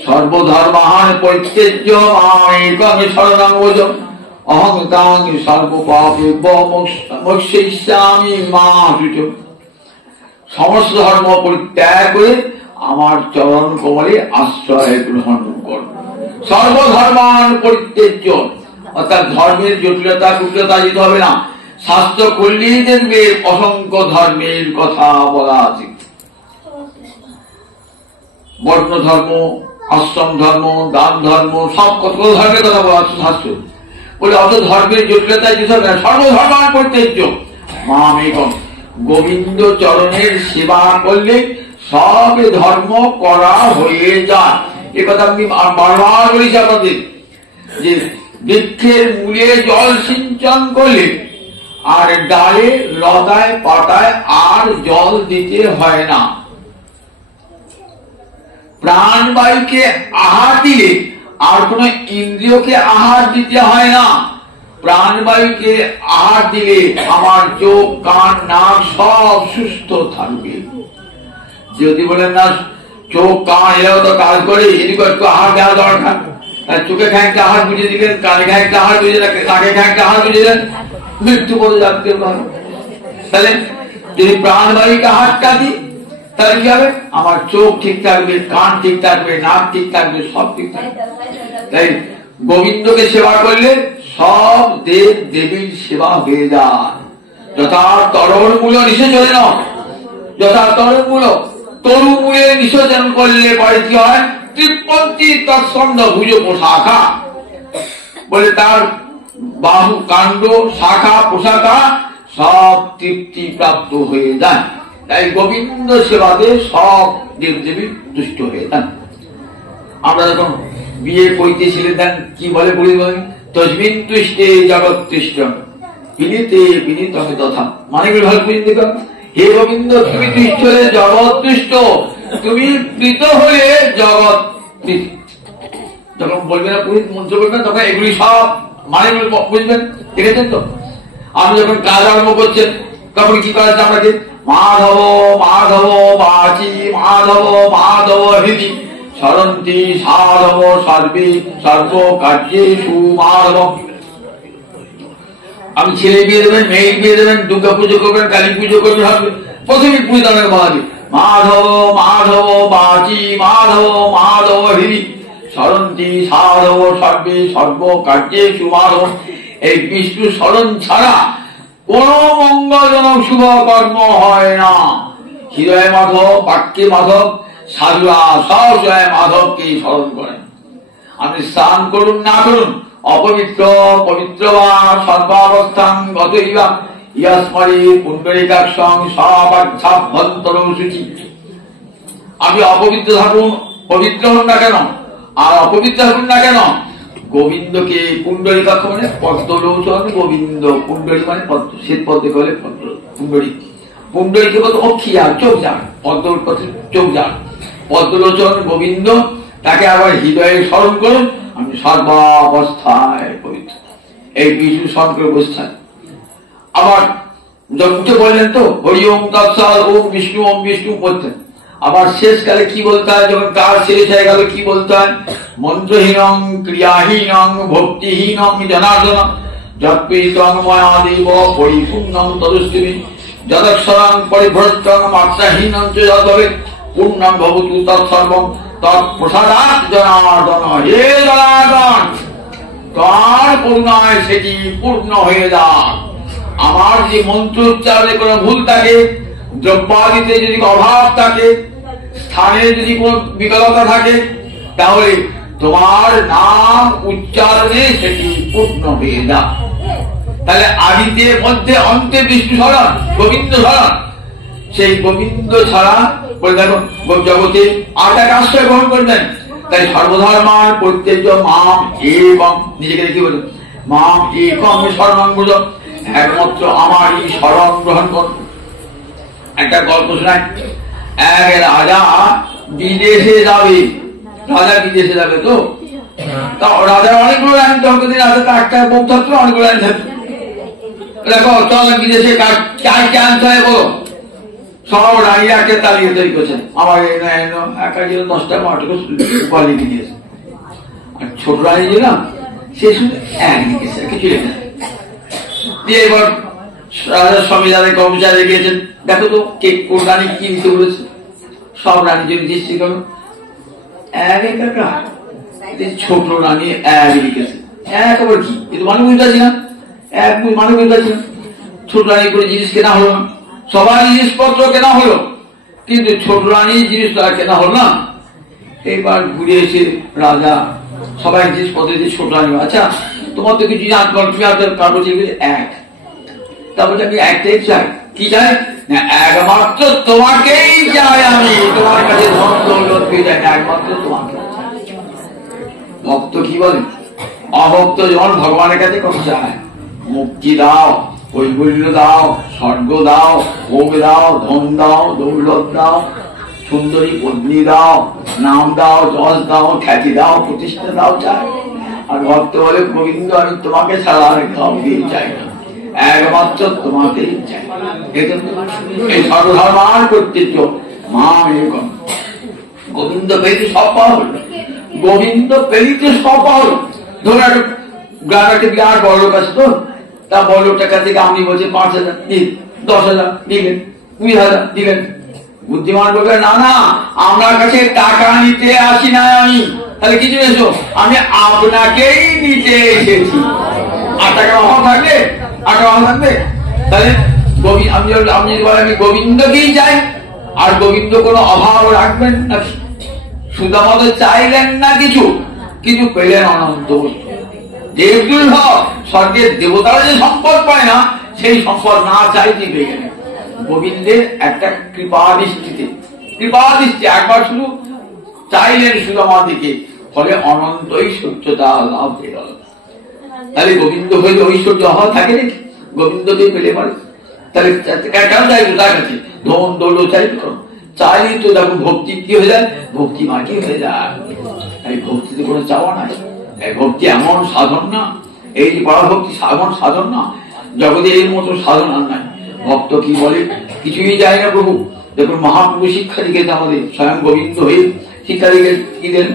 সর্বধর্মান পরিত্যজ্য মামেকং শরণং ব্রজ অহং তাং সর্বপাপেভ্যো মোক্ষয়িষ্যামি মা শুচি। সমস্ত ধর্ম পরিত্যাগ করে আমার চরণ কমলে আশ্রয় গ্রহণ কর। সর্বধর্মান পরিত্যজ্য, অর্থাৎ ধর্মের জটিলতা কুটিলতা যেতে হবে না। শাস্ত্র করলেই দেখবে অসংখ্য ধর্মের কথা বলা আছে। বর্ণ ধর্ম, আশ্রম ধর্ম, দান ধর্ম, সব কত ধর্মের কথা বলা আছে শাস্ত্র। বলে অত ধর্মের জটিলতায় যেতে হবে না। সর্বধর্মান পরিত্যজ্য মামেকং, গোবিন্দ চরণের সেবা করলে সব ধর্ম করা হয়ে যায়। এ কথা আমি বারবার বলেছি আপনাদের, যে বৃক্ষের মূলে জল সিঞ্চন করলে আর ডালে লতায় পাতায় আর জল দিতে হয় না। প্রাণবায়ুকে আহার দিলে আর কোন ইন্দ্রিয়কে আহার দিতে হয় না। প্রাণবায়ুকে আহার দিলে আমার চোখ, কান, নাক সব সুস্থ থাকবে। যদি বলেন না চোখ, কান এরাও তো কাজ করে, এদিকে একটু আহার দেওয়া দরকার, চোখে খানিকটা আহার বুঝে দিলেন, কানে খানিকটা আহার বুঝে দিলেন, নাকে খানিকটা আহার বুঝে দিলেন, মৃত্যু করে যাতে পারে। তাহলে যদি প্রাণবায়ুকে আহারটা দিই তাহলে কি হবে? আমার চোখ ঠিক থাকবে, কান ঠিক থাকবে, নাক ঠিক থাকবে, সব ঠিক থাকবে। তাই গোবিন্দকে সেবা করলে সব দেব দেবীর সেবা হয়ে যায়। যথা তরুণ মূল নিষেচনে ন, যথা তরুণ মূল তরু মূলে নিষেচন করলে পরে কি হয়? তৃপ্পন্তি তৎসন্দ ভুজ পোশাখা, বলে তার বাহু, কাণ্ড, শাখা, পোশাখা সব তৃপ্তি প্রাপ্ত হয়ে যায়। তাই গোবিন্দ সেবাতে সব দেবদেবী তুষ্ট হয়ে যান। আমরা যখন বিয়ে করিতেছিলেন দেন কি বলে বলি বলেন, তসমিন তুষ্টে জগৎ তুষ্ট বিনীতে বিনীত তথা, মানে ভালো বুঝতে দেখো, হে গোবিন্দ তুমি তুষ্ট হলে জগৎ তুষ্ট, তুমি প্রীত হলে জগৎ প্রীত। যখন বলবে না পুরোহিত মন্ত্র করবেন তখন এগুলি সব মানে বুঝবেন। দেখেছেন তো আপনি যখন কাজ আরম্ভ করছেন তখন কি করা যাচ্ছে আপনাকে? মাধব মাধব বাচি মাধব মাধব হৃদি সরন্তি সাধব সর্বে সর্ব কার্যেষু মাধব। আপনি ছেলে বিয়ে দেবেন, মেয়ে বিয়ে দেবেন, দুর্গা পুজো করবেন, কালী পুজো করবেন, প্রথমে পুজো দেবেন বলাবে মাধব মাধব বাচি মাধব মাধব হৃদি সরন্তি সাধব সর্বে সর্ব কার্যেষু মাধব। এই বিষ্ণু স্মরণ ছাড়া কোন মঙ্গলজনক শুভ কর্ম হয় না। হৃদয় মাধব, বাক্যে মাধব, সাধুরা সহজয় মাধবকে স্মরণ করেন। আপনি স্নান করুন না করুন, অপবিত্র পবিত্র বা সর্বাবস্থান গত ইবা ইয়াস্মরি পুণ্ডরিকাক্ষং সবাভ্যন্তর সূচি। আপনি অপবিত্র থাকুন, পবিত্র হন না কেন, আর অপবিত্র থাকুন না কেন, গোবিন্দকে পুণ্ডরিকাক্ষ মানে পদ্মলোচন গোবিন্দ, পুণ্ডরী মানে পদ্ম, শ্বেত পদ্মে বলে পদ্ম পুণ্ডরী, পুণ্ডরীকে বলতে অক্ষিয়া চোখ যান, পদ্মর পথে চোখ যান, পদ্মলোচন গোবিন্দ, তাকে আবার হৃদয়ে স্মরণ করুন, আমি সর্বাবস্থায় পবিত্র। এই বিষ্ণু শঙ্কর অবস্থায় আবার যজ্ঞ বললেন তো হরি ওম তৎসৎ ওম বিষ্ণু বলতেন। আবার শেষকালে কি বলতে হয়, যখন কাজ শেষ হয়ে গেল কি বলতে হয়? মন্ত্রহীনং ক্রিয়াহীনং ভক্তিহীনং জনার্দন যৎপীতং ময়া দেব পরিপূর্ণং তদস্মি যদক্ষরং পরিভ্রষ্টং মাত্রাহীনং চ যদ্ভবেৎ পূর্ণং ভবতু তৎসর্বং তৎপ্রসাদাৎ জনার্দন। হে জনার্দন, তার করুণায় সেটি পূর্ণ হয়ে যাক। আমার যে মন্ত্র উচ্চারণে কোনো ভুল থাকে, দ্রব্যাদিতে যদি অভাব থাকে, স্থানে যদি কোন বিকলতা থাকে, তাহলে তোমার নাম উচ্চারণে সেটি পূর্ণ হয়ে যাক। তাহলে আদিতে মধ্যে অন্তে বিষ্ণু স্মরণ, গোবিন্দ স্মরণ। সেই গোবিন্দ ছাড়া বলে দেখো জগতে আটাকে আশ্রয় গ্রহণ করবেন। তাই সর্বধর্মার প্রত্যেক মাম এবং নিজেকে কি বলে মাম একম শরণং ব্রজ, একমাত্র আমারই শরণ গ্রহণ কর। একটা গল্প শোনায়, এক রাজা বিদেশে যাবে, রাজা বিদেশে যাবে তো রাজার অনেকগুলো লাইন থাকতো, রাজা একটা বউ থাকতো, অনেকগুলো লাইন থাকতো। দেখো চল বিদেশে আনতে হয় বলো, সব রানীরা একটা তালিকা তৈরি করছেন, আমার একা ছিল 10টা 12টা কোয়ালিটি দিয়েছে। আর ছোট রানী ছিল সে শুধু এক লিখেছে, কিছু লেখা দিয়ে এবার রাজার স্বামী যাদের কর্মচারী গিয়েছেন, দেখো তো কে কোন রানী কি দিতে বলেছে। সব রানী যদি দৃষ্টি করো এক একা, ছোট রানী এক লিখেছে, এক আবার কি এটা মানবিকতা ছিল, এক মানবিকতা ছিল। ছোট রানী করে জিনিস কেনা হলো না, সবাই জিনিসপত্র কেনা হলো, কিন্তু ছোট রানী জিনিস কেনা হলো না। এবার ঘুরে এসে রাজা সবাই জিনিসপত্র দিয়ে ছোট রানী, আচ্ছা তোমার তো কিছু জানতে পারো, তুমি আপনার কাগজে এক, তারপরে আমি একটাই চাই, কি চাই না একমাত্র তোমাকেই চাই, আমি তোমার কাছে ধন দৌলত পেয়ে যাই, একমাত্র তোমাকে। ভক্ত কি বলে, অভক্ত যখন ভগবানের কাছে কত চায়, মুক্তি দাও, কৈবল্য দাও, স্বর্গ দাও, ভোগ দাও, ধন দাও, দৌলত দাও, সুন্দরী পত্নী দাও, নাম দাও, যশ দাও, খ্যাতি দাও, প্রতিষ্ঠা দাও চাই। আর ভক্ত বলে গোবিন্দ আমি তোমাকে ছাড়া আর কাউকেই চাই না, একমাত্র তোমাকেই চাই। এই সর্বধর্মান কর্তৃত্ব মা এরকম গোবিন্দ পেরিতে সব পাওয়া হলো, গোবিন্দ পেরিতে সব পাওয়া হলো। ধরো গ্রামে বিরাট বড় লোক আছে তো, তা বড় লোক টাকা থেকে আমি বলছি 5,000 দিন, 10,000 দিলেন, 20,000 দিলেন। বুদ্ধিমান বলবে না না, আপনার কাছে টাকা নিতে আসি না আমি। তাহলে কিছু এসো, আমি আপনাকেই নিতে এসেছি। আর টাকার অভাব থাকবে, টাকার অভাব থাকবে, তাহলে আমি যদি বলেন আমি গোবিন্দকেই চাই, আর গোবিন্দ কোনো অভাব রাখবেন না। সুদামা তো চাইলেন না কিছু, কিন্তু পেলেন অনন্ত বস্তু। দেবদুর্লভ, স্বর্গের দেবতারা যে সম্পদ পায় না, সেই সম্পদ না চাইতে পেয়ে গেলেন গোবিন্দের একটা কৃপা দৃষ্টিতে। কৃপা দৃষ্টি একবার শুধু চাইলেন সুদামার দিকে, ফলে অনন্ত ঐশ্বর্যতা লাভ হয়ে গেল। তাহলে গোবিন্দ হয়ে ঐশ্বর্য অভাব থাকে নাকি? গোবিন্দকে পেলে পারে। তাহলে কেন চাইবো তার কাছে? ধন দৌল চাইবে করো, চাইলে তো দেখো ভক্তি কি হয়ে যায়, ভক্তি মাটি হয়ে যায়। এই ভক্তিতে কোনো চাওয়া নাই। এই ভক্তি এমন সাধন না, এই যে পরাভক্তি এমন সাধন না, জগতে এর মতো সাধন আর নাই। ভক্ত কি বলে, কিছুই যায় না প্রভু। দেখুন মহাপ্রভু শিক্ষা দিকেছে আমাদের, স্বয়ং গোবিন্দ হয়ে শিক্ষা দিকে কি দেন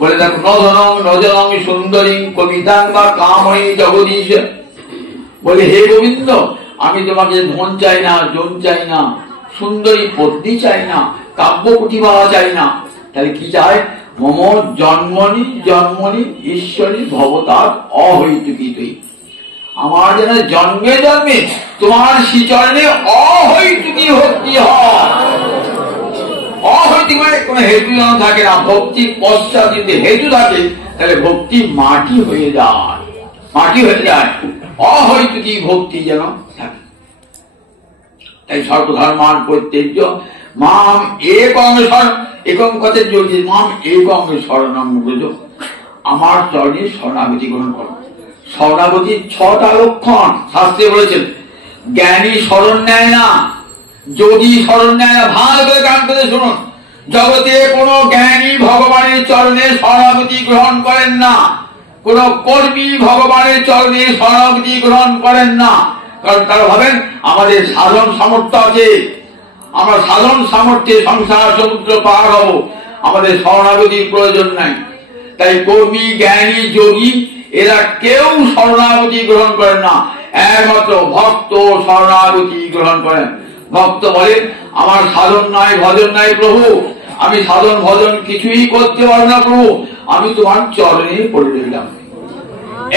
বলে, দেখো নজনং নজনং সুন্দরী কবিতাং বা কাময়ী জগদীশ। বলে হে গোবিন্দ, আমি তোমাকে ধন চাই না, জন চাই না, সুন্দরী পত্নী চাই না, কাব্য প্রতিভা চাই না। তাহলে কি চায়? মম জন্মনি জন্মনি ঈশ্বরী ভবতাৎ অহৈতুকী। আমার যেন জন্মে জন্মে তোমার শ্রীচরণে অহৈতুকী ভক্তি হয়। অহৈতুকী মানে কোন হেতু যেন থাকে না। ভক্তি পশ্চাৎ যদি হেতু থাকে, তাহলে ভক্তি মাটি হয়ে যায়, মাটি হয়ে যায়। অহৈতুকী ভক্তি যেন থাকে। তাই সর্বধর্মান পরিত্যাজ্য মাম একং শরণ, একং কথায় জড়িয়ে মাম একং শরণং ব্রজ, আমার চরণে শরণাগতি গ্রহণ করো। শরণাগতির 6টা লক্ষণ শাস্ত্রে বলেছেন। জ্ঞানী শরণ নেয় না, যোগী শরণ নেয় না। ভালো করে গান করে শুনুন, জগতে কোন জ্ঞানী ভগবানের চরণে শরণাগতি গ্রহণ করেন না, কোন কর্মী ভগবানের চরণে শরণাগতি গ্রহণ করেন না। কারণ তারা ভাবেন আমাদের সাধন সামর্থ্য আছে, আমরা সাধন সামর্থ্যে সংসার সমুদ্র পার হব, আমাদের শরণাগতির প্রয়োজন নাই। তাই কর্মী জ্ঞানী যোগী এরা কেউ শরণাগতি গ্রহণ করেন না, একমাত্র ভক্ত শরণাগতি গ্রহণ করেন। ভক্ত বলেন আমার সাধন নাই, ভজন নাই প্রভু, আমি সাধন ভজন কিছুই করতে পারব না প্রভু, আমি তোমার চরণে পড়ে রইলাম।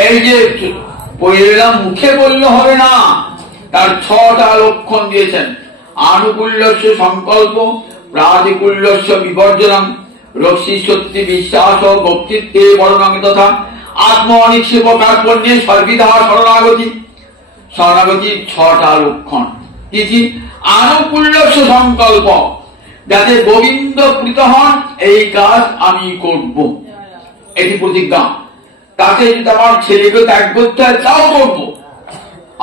এই যে পড়ে রইলাম মুখে বললে হবে না, তার 6টা লক্ষণ দিয়েছেন। আনুকূল্যস্য সংকল্প, প্রাতিকূল্যস্য বিবর্জনম, রক্ষী সত্যি বিশ্বাস ও ভক্তিত্বে বর্ণং তথা আত্ম অনিক্ষেপ কার্পণ্যে সর্বিধা শরণাগতি। শরণাগতির 6টা লক্ষণ কি কি? আনুকূল্যস্য সংকল্প, যাতে গোবিন্দ প্রীত হন এই কাজ আমি করব, এটি প্রতিজ্ঞা। তাকে যদি আমার ছেলেকে ত্যাগ করতে হয় তাও করবো,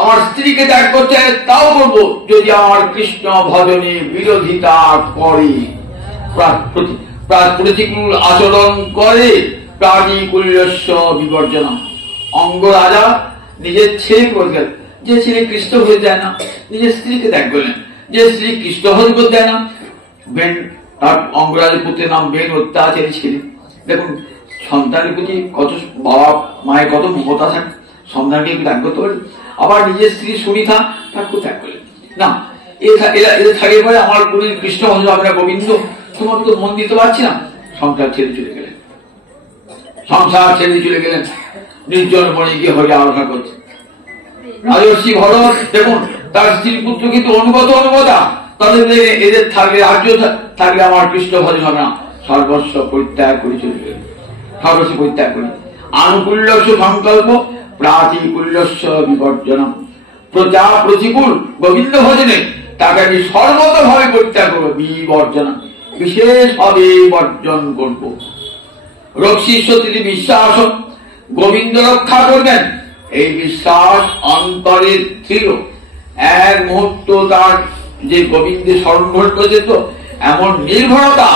আমার স্ত্রীকে ত্যাগ করতে হয় তাও করবো, যদি আমার কৃষ্ণ ভজনে বিরোধিতা করে, প্রতিকূল আচরণ করে। প্রাতিকূল্যস্য বিবর্জনম। অঙ্গ রাজা নিজের ছেলেকে বলছেন, যে ছেলে কৃষ্ণ হয়ে যায় না, নিজের স্ত্রীকে ত্যাগ করলেন। যে স্ত্রী কৃষ্ণ হয়ে করতে দেয় না, বেন, তার অঙ্গরাজের পুত্রের নাম বেন, অত্যাচারী ছেলে। দেখুন সন্তানের প্রতি কত বাবা মায়ের কত মমতা থাকে, সন্তানকে ত্যাগ করতে পারে। আবার নিজের স্ত্রী সুনিতা তাকে ত্যাগ করলেন না, এদের থাকিয়ে পরে আমার কোনদিন কৃষ্ণ ভজন হবে না, গোবিন্দ তোমাকে তো মন দিতে পারছি না, সংসার ছেড়ে চলে গেলেন। সংসার ছেড়ে চলে গেলেন, নির্জন বনে গিয়ে হরি আরাধনা করছে। রাজর্ষি ভরত দেখুন তার স্ত্রী পুত্র কিন্তু অনুগতা, তাদের এদের থাকলে রাজ্য থাকলে আমার কৃষ্ণ ভজন হবে না, সর্বস্ব পরিত্যাগ করে চলে গেলেন, সর্বস্ব পরিত্যাগ করে। আনুকূল্যস্য সংকল্প, প্রাতিকূল্যস্য বিবর্জনম। প্রতিকূল গোবিন্দ ভজনে তাকে আমি সর্বতভাবে পরিত্যাগ করবো, বিবর্জনম, বিশেষভাবে বর্জন করব। রক্ষী সত্যি বিশ্বাস, গোবিন্দ রক্ষা করবেন এই বিশ্বাস অন্তরে দৃঢ়। এক মুহূর্ত তার যে গোবিন্দের স্মরণ গ্রহণ করেছে তো এমন নির্ভরতা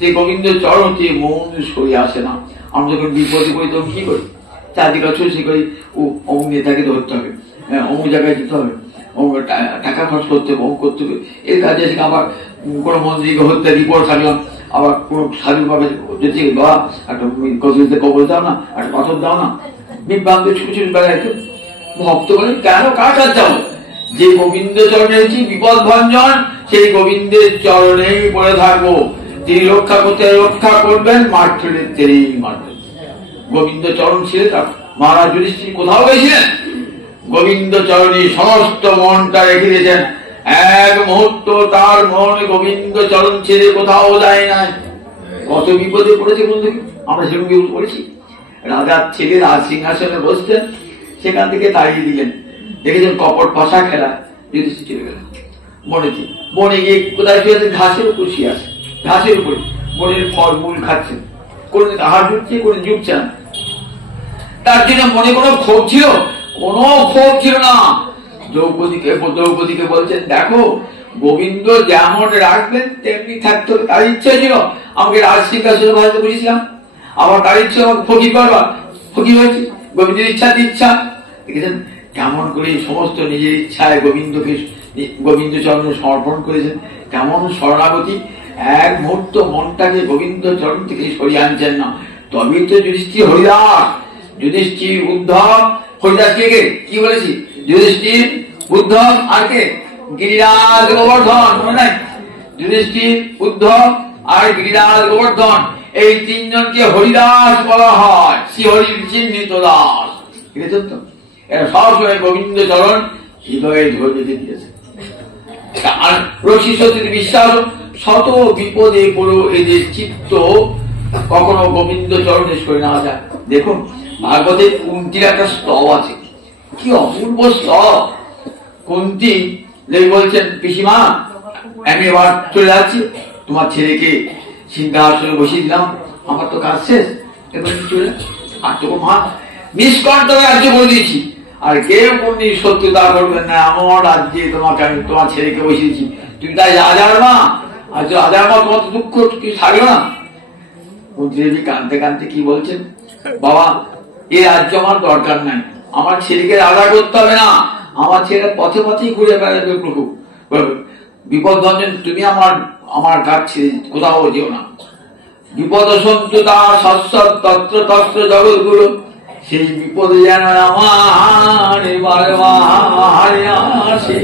যে গোবিন্দ চরণে মন সরে আসে না। আমরা যখন বিপদে পড়ি তখন কি করি? চারদিকে ছুটি করি, ও অমুক নেতাকে ধরতে হবে, অমুক জায়গায় যেতে হবে, অমুক টাকা খরচ করতে হবে, অমুক করতে হবে। এর কাজে আবার কোনো মন্ত্রীকে হত্যা রিপোর্ট থাকলাম, আবার কোন সাধুভাবে যদি বা একটা কবিতে কবর দাও না, একটা পাথর দাও না, বিভ্রান্ত ছুটি ছুটি বেড়ায়। ভক্ত বলে কেন কার কাজ যাও? যে গোবিন্দ চরণে বিপদ ভঞ্জন, সেই গোবিন্দের চরণেই পড়ে থাকবো। তিনি রক্ষা করতে রক্ষা করবেন, মারতে তিনি মারবেন। গোবিন্দ চরণ ছিল তার। মহারাজ যুধিষ্ঠির কোথাও গেছিলেন, গোবিন্দ চরণে সমস্ত মনটা রেখে দিয়েছেন। এক মুহূর্ত তার মন গোবিন্দ চরণ ছেড়ে কোথাও যায় না। কত বিপদে পড়েছে বন্ধু, আমরা সেরকম বিপদ পড়েছি। রাজার ছেলে রাজ সিংহাসনে বসতেন, সেখান থেকে তাড়িয়ে দিলেন। দেখেছেন কপট পাশা খেলা, যুধিষ্ঠির চলে গেল বনেতে। বনে গিয়ে কোথায় শুয়েছে? ঘাসের উপর শুয়ে আছে, ঘাসের উপরে বনের ফল মূল খাচ্ছেন। কোনদিন আহার জুটছে, কোনদিন জুটছে না। তার জন্য মনে কোনো ক্ষোভ ছিল? কোনো ক্ষোভ ছিল না। দ্রৌপদীকে বলছেন, দেখো গোবিন্দ যেমন রাখবেন তেমনি থাকতে হবে। তার ইচ্ছা ছিল আমাকে রাজ সিংহাসনে বসাতে বলেছিলাম, আবার তার ইচ্ছা আমাকে ফকির করবা, ফকির হয়েছে। গোবিন্দের ইচ্ছা ইচ্ছা দেখেছেন কেমন করে সমস্ত নিজের ইচ্ছায় গোবিন্দকে গোবিন্দ চরণে সমর্পণ করেছেন। কেমন শরণাগতি, এক মুহূর্ত মনটাকে গোবিন্দ চরণ থেকে সরিয়ে আনছেন না। তবেই তো যুধিষ্ঠির হরিদাস, যুধিষ্ঠির উদ্ধব, হরিদাস কে কি বলেছি? যুধিষ্ঠির, উদ্ধব আর কে? গিরিরাজ গোবর্ধন, মনে নাই? যুধিষ্ঠির, উদ্ধব আর গিরিরাজ গোবর্ধন, এই তিনজনকে হরিদাস বলা হয়। শ্রী হরির চিহ্নিত দাস। দেখেছেন তো, এরা সবসময় গোবিন্দ চরণ হৃদয়ে ধরে দিয়েছে। আর রশি সত্যি বিশ্বাস, শত বিপদে পড়ো এদের চিত্ত কখনো গোবিন্দ চরণে সরে না যায়। দেখুন ভাগবতে কুন্তির একটা স্তব আছে, কি অপূর্ব স্তব। কুন্তি বলছেন, পিসিমা আমি এবার চলে যাচ্ছি, তোমার ছেলেকে সিংহাসনে বসিয়ে দিলাম, আমার তো কাজ শেষ, এবার চলে। আর তোকে মা নিষ্কণ্ঠ রাজ্য করে দিয়েছি, আর কেউ কোনদিন শত্রুতা করবেন না। আমার রাজ্যে তোমাকে আমি তোমার ছেলেকে বসিয়েছি, তুমি তাই রাজার মা। আর রাজার মা, তোমার তো দুঃখ কি থাকলো না? মন্ত্রী কানতে কানতে কি বলছেন, বাবা এই রাজ্য আমার দরকার নাই, আমার ছেলেকে রাজা করতে হবে না, আমার ছেলে পথে পথেই ঘুরে বেড়াবে প্রভু। বিপদ ভঞ্জন, তুমি আমার কাজ ছেড়ে কোথাও যেও না। বিপদ সন্তু তা শাশ্বত তত্র তত্র জগৎগুলো, সেই বিপদে যেন আমার বারে আসে।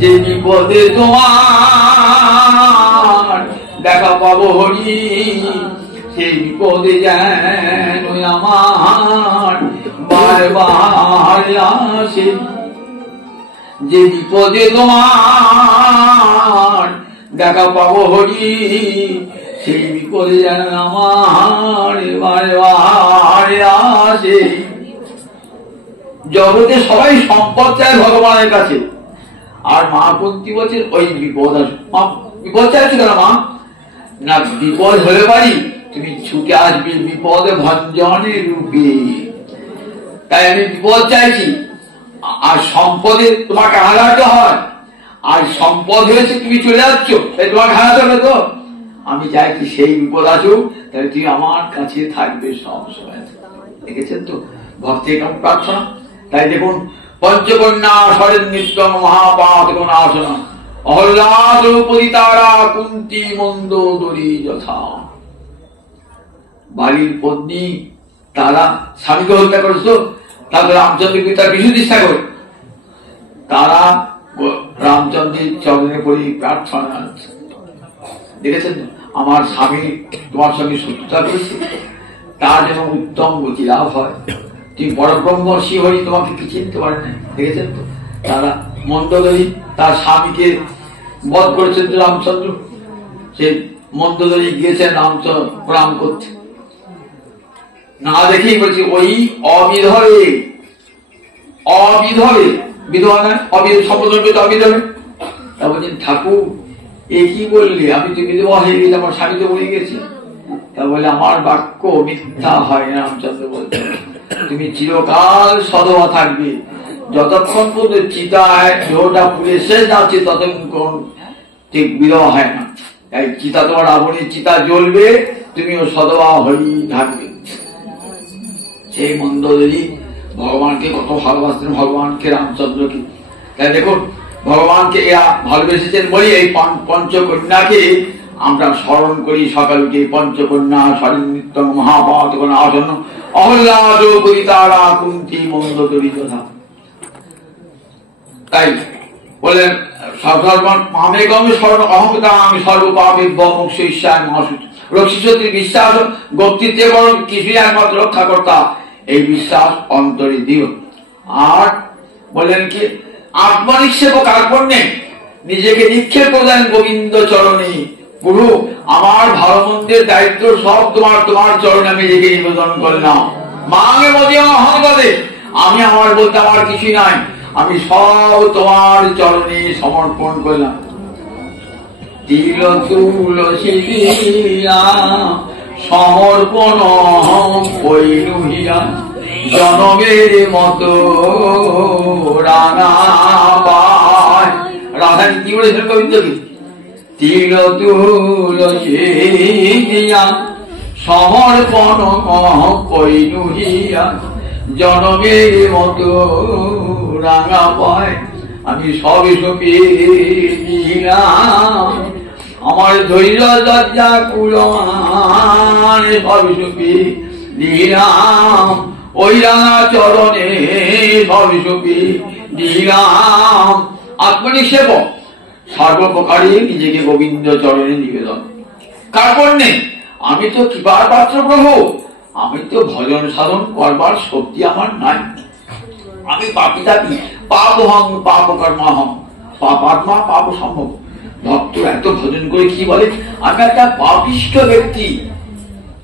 যে বিপদে তোমার দেখা পাবো হরি, সেই বিপদে যেন আমার বারে আসে। যে বিপদে তোমার দেখা পাবো হরি, সেই বিপদে যেন আমার বারে আসে। জগতে সবাই সম্পদ চায় ভগবানের কাছে, আর মা কুন্তি বলছেন ওই বিপদ আসে। মা বিপদ চাইছো কেন মা? না, বিপদ হলে পারি তুমি ছুটে আসবে বিপদ ভঞ্জনের রূপে, তাই আমি বিপদ চাইছি। আর সম্পদে তোমাকে হারাতে হয়, আর সম্পদ হয়েছে তুমি চলে যাচ্ছ, তাই তোমাকে হারাতে হবে। তো আমি চাইছি সেই বিপদ আসুক, তাহলে তুই আমার কাছে থাকবে সব সময়। দেখেছেন তো ভক্তি কেমন প্রার্থনা। তাই দেখুন, পঞ্চকন্যা সরেন নিত্যম মহাপাতক নাশনা, অহল্লা দ্রৌপদী তারা কুন্তি মন্দোদরী যথা। বাড়ির পত্নী তারা স্বামীকে হত্যা করেছিল, তারপর রামচন্দ্র পিতার বিশুদ্ধিষ্ঠা করে তারা রামচন্দ্রের চরণে পড়ি প্রার্থনা। দেখেছেন আমার স্বামী তোমার সঙ্গে শত্রুতা করেছে, তার যেন উত্তম গতি লাভ হয়। তুমি পরব্রহ্ম শ্রী হরি তোমাকে কি চিনতে পারেন না। দেখেছেন তো তারা মন্দোদরী তার স্বামীকে বধ করেছেন রামচন্দ্র, সে মন্দোদরী গিয়েছেন রামচন্দ্র প্রণাম করতে, না দেখেই বলছি ওই অবিধবে বিধবা না, সম্বোধন করতে অবিধবে। তা বলছেন ঠাকুর এ কি বললি, আমি তো বিধবা হয়ে গেছি, আমার স্বামী তো মরে গেছি। তা বলে আমার বাক্য মিথ্যা হয় না। রামচন্দ্র বলছেন তুমি চিরকাল সধবা থাকবে, যতক্ষণ পর্যন্ত চিতায় দেহটা পুড়ে শেষ যাচ্ছে ততক্ষণ ঠিক বিধবা হয় না। এই চিতা তোমার রাবণের চিতা জ্বলবে, তুমিও সদবা হয়ে থাকবে। সেই মন্দোদরী ভগবানকে কত ভালোবাসতেন, ভগবানকে রামচন্দ্রকে। তাই দেখুন ভগবানকে এরা ভালোবেসেছেন বলে এই পঞ্চকন্যাকে আমরা স্মরণ করি সকাল উঠে। পঞ্চকন্যা সরিনিত্য মহাপাত আসন্ন অহল্লাদ করিতারা কুন্তি মন্দোদরী কথা। তাই বললেন সর্বপাপেগম স্মরণ অহংকার সর্বপাপেভ্য মোক্ষ ঈশ্বর মহাসূচ। রক্ষিসত্রী বিশ্বাস গক্তিত্বে বরং কিছুই একমাত্র রক্ষাকর্তা, এই বিশ্বাস অন্তরে দিও। আর বললেন কি আত্মনিক্ষেপ কার্পণ্যে নিজেকে নিক্ষেপ করলেন গোবিন্দ চরণে। গুরু আমার ভালো মন্দের দায়িত্ব সব তোমার, তোমার চরণে আমি নিজেকে নিবেদন করলাম। মাঙ্গে মদিয়া অহংকারে, আমি আমার বলতে আমার কিছুই নাই, আমি সব তোমার চরণে সমর্পণ করলাম। তিল তুলসী সমর্পণ কইলুহিয়া জনমের মতো রাঙা পায়। রাধানী কি বলেছেন গোবিন্দকে? তিল তুলসী সমর্পণ কইলুহিয়া জনমের মতো রাঙা পায়। আমি সবে সপে দিলাম আমার ধৈর্য লজ্জা কুলমান, সবে সপে দিলাম ওই রাঙা চরণে, সবে সপে দিলাম। আত্মনিক্ষেপ সর্বপ্রকারে নিজেকে গোবিন্দ চরণে নিবেদন। কার্পণ্যে আমি তো কৃপার পাত্র প্রভু, আমি তো ভজন সাধন করবার শক্তি আমার নাই, আমি পাপী থাকি, পাপ হং পাপ কর্মা হং পাপাত্মা পাপ সম্ভব। ভক্ত এত ভজন করে কি বলে আমি একটা পাপিষ্ঠ ব্যক্তি।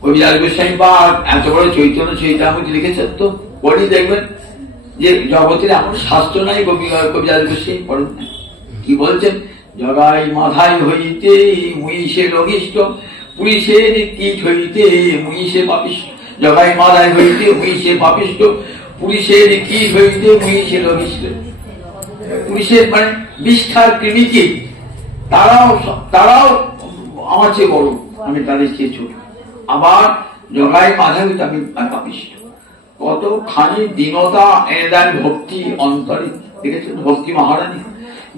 কবিরাজ গোস্বামী বা এত বড় চৈতন্য চৈতামৃত লিখেছেন তো পড়ি দেখবেন যে জগতের এমন শাস্ত্র নাই কবিরাজ গোস্বামী পড়েন না। কি বলছেন? জগাই মাথায় হইতে মুইসে লঘিষ্ঠ, পুলিশের কীট হইতে মুইসে পাপিষ্ঠ। জগাই মাথায় হইতে মুইসে পাপিষ্ঠ, পুলিশের কীট হইতে মুইসে লঘিষ্ঠ। পুলিশের মানে বিষ্ঠার কৃমিকে, তারাও আমার চেয়ে বড়, আমি তাদের চেয়ে ছোট। আবার জগাই মাথায় হইতে আমি পাপিষ্ঠ। কতখানি দীনতা এনে দেন ভক্তি অন্তরে। দেখেছেন ভক্তি মহারানী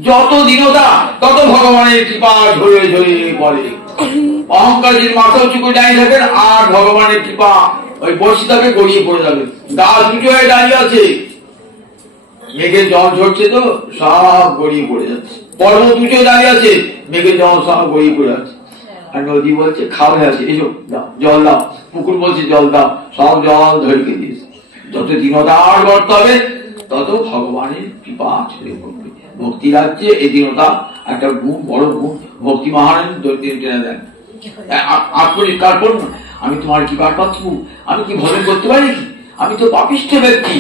যত দীনতা তত ভগবানের কৃপা ঝরে ঝরে পড়ে। অহংকার যদি মাথা উঁচু করে দাঁড়িয়ে থাকেন আর ভগবানের কৃপা ওই বর্ষিতাকে গড়িয়ে পড়ে যাবে। গাছ উঁচু হয়ে দাঁড়িয়ে আছে, মেঘের জল ঝরছে তো সব গড়িয়ে পড়ে যাচ্ছে। পর্বত উঁচু দাঁড়িয়ে আছে, মেঘের জল সব গড়িয়ে পড়ে যাচ্ছে। আর নদী বলছে খাওয়া আছে, এসো দাও জল দাও। পুকুর বলছে জল দাও, সব জল ধরিয়ে দিয়েছে। যত দীনতার করতে হবে তত ভগবানের কৃপা ছড়ে পড়বে। ভক্তি রাজ্যে এই দীনতা একটা গুণ, বড় গুণ। ভক্তি মহারানী টেনে দেন। কার্পণ্য, আমি তোমার কৃপার পাত্র, আমি কি ভজন করতে পারি? আমি তো পাপিষ্ঠ ব্যক্তি,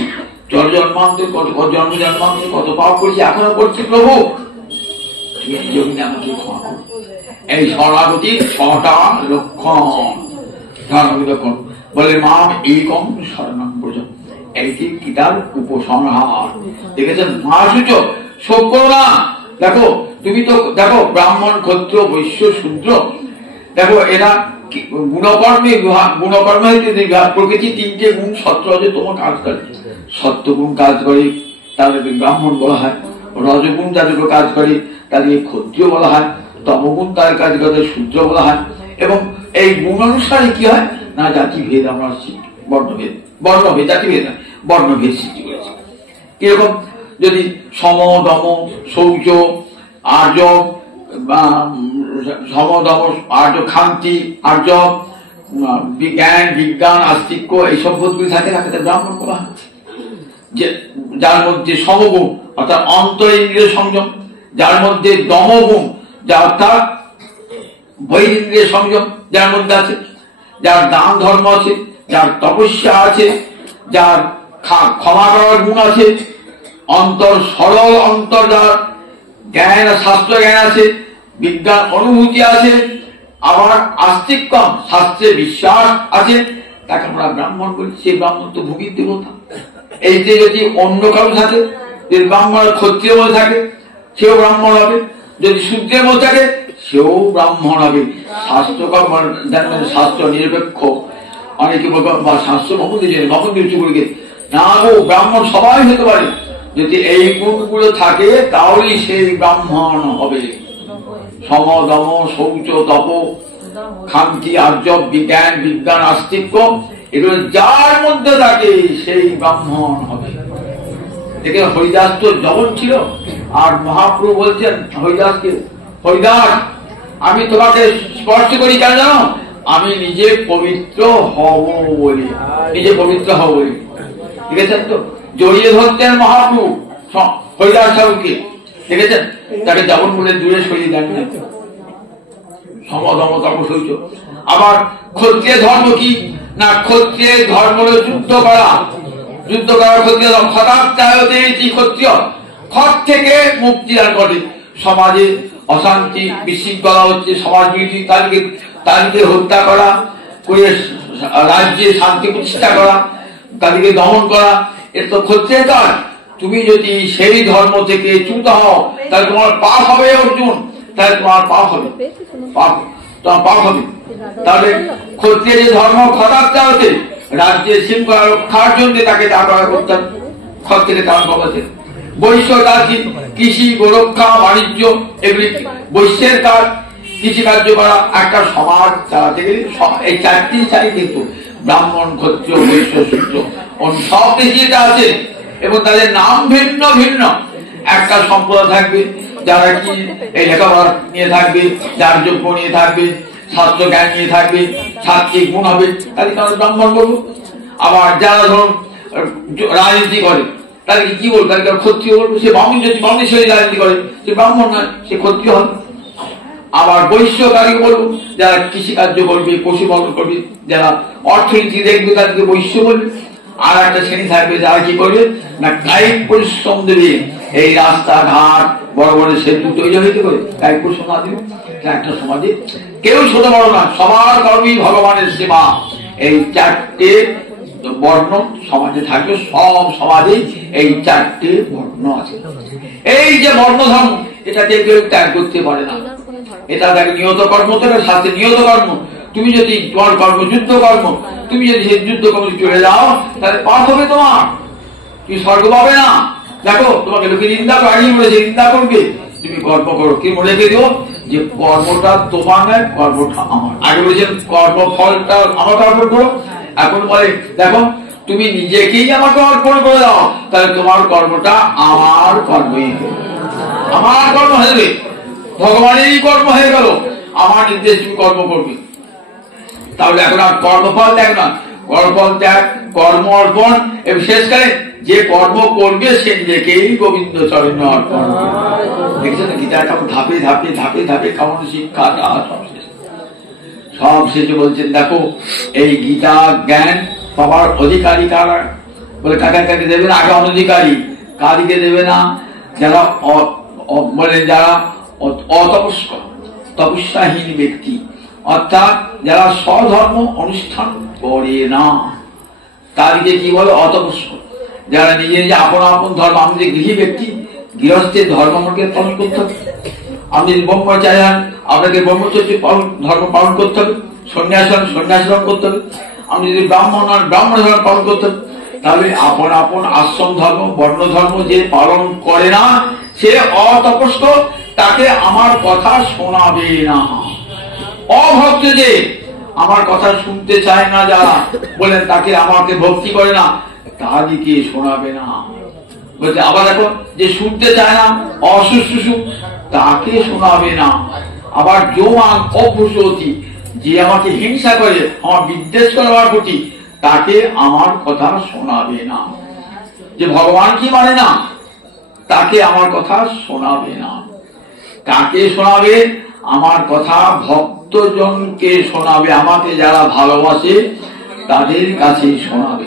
জন্মান্তর কত জন্ম জন্মান্তর কত পাপ করছি, এখনো করছি। প্রভু তুমি আমাকে ক্ষমা করো। এই শরণাগতির 6টা লক্ষণ বলে মাম এইকম শরণম ব্রজ, এইটি গীতার উপসংহার। দেখেছেন মহাসূচক শোক করো না। দেখো তুমি তো দেখো ব্রাহ্মণ ক্ষত্রিয় বৈশ্য শূদ্র, দেখো এরা গুণকর্মে প্রকৃতি 3টে গুণ সত্য রজ তোমার কাজ করে। সত্যগুণ কাজ করে তাদেরকে ব্রাহ্মণ বলা হয়, রজগুণ যাদেরকে কাজ করে তাদেরকে ক্ষত্রিয় বলা হয়, তমগুণ তার কাজ করে শূদ্র বলা হয়। এবং এই গুণ অনুসারে কি হয় না জাতিভেদ আমরা বর্ণভেদ জাতিভেদ বর্ণভেদ সৃষ্টি করেছে। কিরকম? যদি সম দম শৌচ আর্য সমদম আর্য খান্তি আর্য বিজ্ঞান আস্তিক্য এইসব বোধগুলি থাকে না, ব্রাহ্মণ বলা হয়। যে যার মধ্যে সমগুণ অর্থাৎ অন্তরিন্দ্রিয় সংযম, যার মধ্যে দমগুণ যা অর্থাৎ বহিরিন্দ্রিয় সংযম যার মধ্যে আছে, যার দান ধর্ম আছে, যার তপস্যা আছে, যার ক্ষমা করার গুণ আছে, অন্তর সরল অন্তর, যার জ্ঞান শাস্ত্র জ্ঞান আছে, বিজ্ঞান অনুভূতি আছে, আবার আস্তিক্যম শাস্ত্রে বিশ্বাস আছে, তাকে আমরা ব্রাহ্মণ বলি। সেই ব্রাহ্মণ তো ভূমির দেবতা। এইতে যদি অন্য কারো থাকে, যদি ব্রাহ্মণ ক্ষত্রিয় মধ্যে থাকে সেও ব্রাহ্মণ হবে, যদি শূদ্রের মধ্যে থাকে সেও ব্রাহ্মণ হবে। স্বাস্থ্যকর্ম শাস্ত্র নিরপেক্ষ, অনেকে বা শাস্ত্র ভবন চুকুরকে না গো, ব্রাহ্মণ সবাই হতে পারে, যদি এই গুণগুলো থাকে তাহলেই সেই ব্রাহ্মণ হবে। সম দম শৌচ তপ খান্তি আর্য বিজ্ঞান বিজ্ঞান আস্তিক্য, এগুলো যার মধ্যে থাকে সেই ব্রাহ্মণ হবে। দেখে হরিদাস তো জবন ছিল, আর মহাপ্রভু বলছেন হরিদাসকে, হরিদাস আমি তোমাকে স্পর্শ করি কেন জানো? আমি নিজে পবিত্র হব বলি, নিজে পবিত্র হব বলি। দেখেছেন তো, জড়িয়ে ধরতেন মহাপ্রভু হরিদাস ঠাকুরকে, দেখেছেন? তাকে জবন বলে দূরে সরিয়ে দেন না। সমদম তপ শৌচ। আবার ক্ষত্রিয় ধর্ম কি না, ক্ষত্রিয় ধর্ম হল যুদ্ধ করা, যুদ্ধ করা ক্ষত্রিয় ধর্ম। ক্ষত্রিয় খত থেকে মুক্তি দান করে। সমাজে অশান্তি বিশৃঙ্খলা হচ্ছে, সমাজ বিরোধী তাদেরকে হত্যা করা, করে রাজ্যে শান্তি প্রতিষ্ঠা করা, তাদেরকে দমন করা, এর তো ক্ষত্রিয় কাজ। তুমি যদি সেই ধর্ম থেকে চ্যুত হও তাহলে তোমার পাপ হবে অর্জুন, তাহলে তোমার পাপ হবে, তোমার পাপ হবে। তাহলে ক্ষত্রিয় যে ধর্ম ক্ষতাত্মা হতে রাজ্যের শৃঙ্খলা রক্ষার জন্য তাকে দাঁড়া করতেন, ক্ষত্রিয় তার করতেন। বৈশ্য কাজ কি? কৃষি গোরক্ষা বাণিজ্য, এগুলি বৈশ্যের কাজ। কৃষিকার্য করা, একটা সমাজ চালাতে গেলে এই চারটি চাই, কিন্তু ব্রাহ্মণ ক্ষত্রিয় বৈশ্য শূদ্র সব দেশে আছে, এবং তাদের নাম ভিন্ন ভিন্ন। একটা সম্প্রদায় থাকবে যারা কি এই লেখাপড়া নিয়ে থাকবে, যার যোগ্য নিয়ে থাকবে, শাস্ত্র জ্ঞান নিয়ে থাকবে, সাত্বিক গুণ হবে, তাদেরকে আমরা ব্রাহ্মণ বলবো। আবার যারা ধরুন রাজনীতি করে তাদেরকে কি বলবো? তাদেরকে ক্ষত্রিয় বলবো। সে ব্রাহ্মণ যদি ব্রাহ্মণেশ্বরী রাজনীতি করে সে ব্রাহ্মণ নয়, সে ক্ষত্রিয় হবে। আবার বৈশ্য তাদেরকে বলবো, যারা কৃষিকার্য করবে, পশুপালন করবে, যারা অর্থনীতি দেখবে তাদেরকে বৈশ্য বলবে। আর একটা শ্রেণী থাকবে যারা কি করবে না, কায়িক পরিশ্রম দেবে, এই রাস্তাঘাট বড় বড় সেতু তৈরি হইতে করে কায়িক পরিশ্রম না দেবে। একটা সমাজে কেউ ছোট বড় না, সবার কর্মই ভগবানের সেবা। এই চারটে বর্ণ সমাজে থাকবে, সব সমাজে এই চারটে বর্ণ আছে। এই যে বর্ণ ধর্ম, এটাকে কেউ ত্যাগ করতে পারে না। এটা দেখো নিয়ত কর্ম, তো শাস্ত্রে নিয়ত কর্ম। তুমি যদি তোমার কর্ম যুদ্ধ কর্ম, তুমি যদি সেই যুদ্ধ কর্ম চলে যাও তাহলে পাপ হবে তোমার, তুমি স্বর্গ পাবে না। দেখো তোমাকে লোকে নিন্দা করে, আগে বলেছে নিন্দা করবে, তুমি কর্ম করো। কি মনে রেখে দিও যে কর্মটা তোমার নয়, কর্মটা আমার। আগে বলেছেন কর্মফলটা আমাকে অর্পণ করো, এখন বলে দেখো তুমি নিজেকেই আমাকে অর্পণ করে দাও, তাহলে তোমার কর্মটা আমার কর্মই হবে, আমার কর্ম হয়ে যাবে, ভগবানেরই কর্ম হয়ে গেল, আমার নির্দেশ তুমি কর্ম করবে। তাহলে এখন আর কর্মফল ত্যাগ না, কর্মফল ত্যাগ, কর্ম অর্পণ, এবং শেষকালে যে কর্ম করবে সে নিজেকেই গোবিন্দ চরণে অর্পণ করবে। দেখছেন গীতা কেমন ধাপে ধাপে ধাপে ধাপে কেমন শিক্ষা সব শেষে বলছেন দেখো এই গীতা জ্ঞান পাওয়ার অধিকারী কারা? বলে কাকে কাকে দেবে না? আগে অনধিকারী, কাদিকে দেবে না? যারা বলে যারা অতপস্ক তপস্যাহীন ব্যক্তি, অর্থাৎ যারা স্বধর্ম অনুষ্ঠান করে না, তাদেরকে কি বলে? অতপস্ক। যারা নিজে নিজে আপন আপন ধর্ম, আমি যে গৃহী ব্যক্তি, গৃহস্থের ধর্মকে পালন করতে হবে। আপনি যদি ব্রহ্মচারী হন, আপনাকে ব্রহ্মচর্য ধর্ম পালন করতে হবে, সন্ন্যাস হন সন্ন্যাসরম করতে হবে। আপনি যদি ব্রাহ্মণ হন ব্রাহ্মণ ধর্ম পালন করতে হবে। তাহলে আপন আপন আশ্রম ধর্ম বর্ণ ধর্ম যে পালন করে না সে অতপস্ক, তাকে আমার কথা শোনাবে না। অভক্ত যে আমার কথা শুনতে চায় না, যারা বলেন তাকে আমাকে ভক্তি করে না, তাদেরকে শোনাবে না। বলছে আবার দেখো যে শুনতে চায় না, অশুশ্রূষু, তাকে শোনাবে না। আবার জোয়ান অভূষতি, যে আমাকে হিংসা করে, আমার বিদ্বেষ করে আমার প্রতি, তাকে আমার কথা শোনাবে না। যে ভগবান কি মানে না, তাকে আমার কথা শোনাবে না। কাকে শোনাবে? আমার কথা ভক্তজনকে শোনাবে। আমাকে যারা ভালোবাসে তাদের কাছে শোনাবে।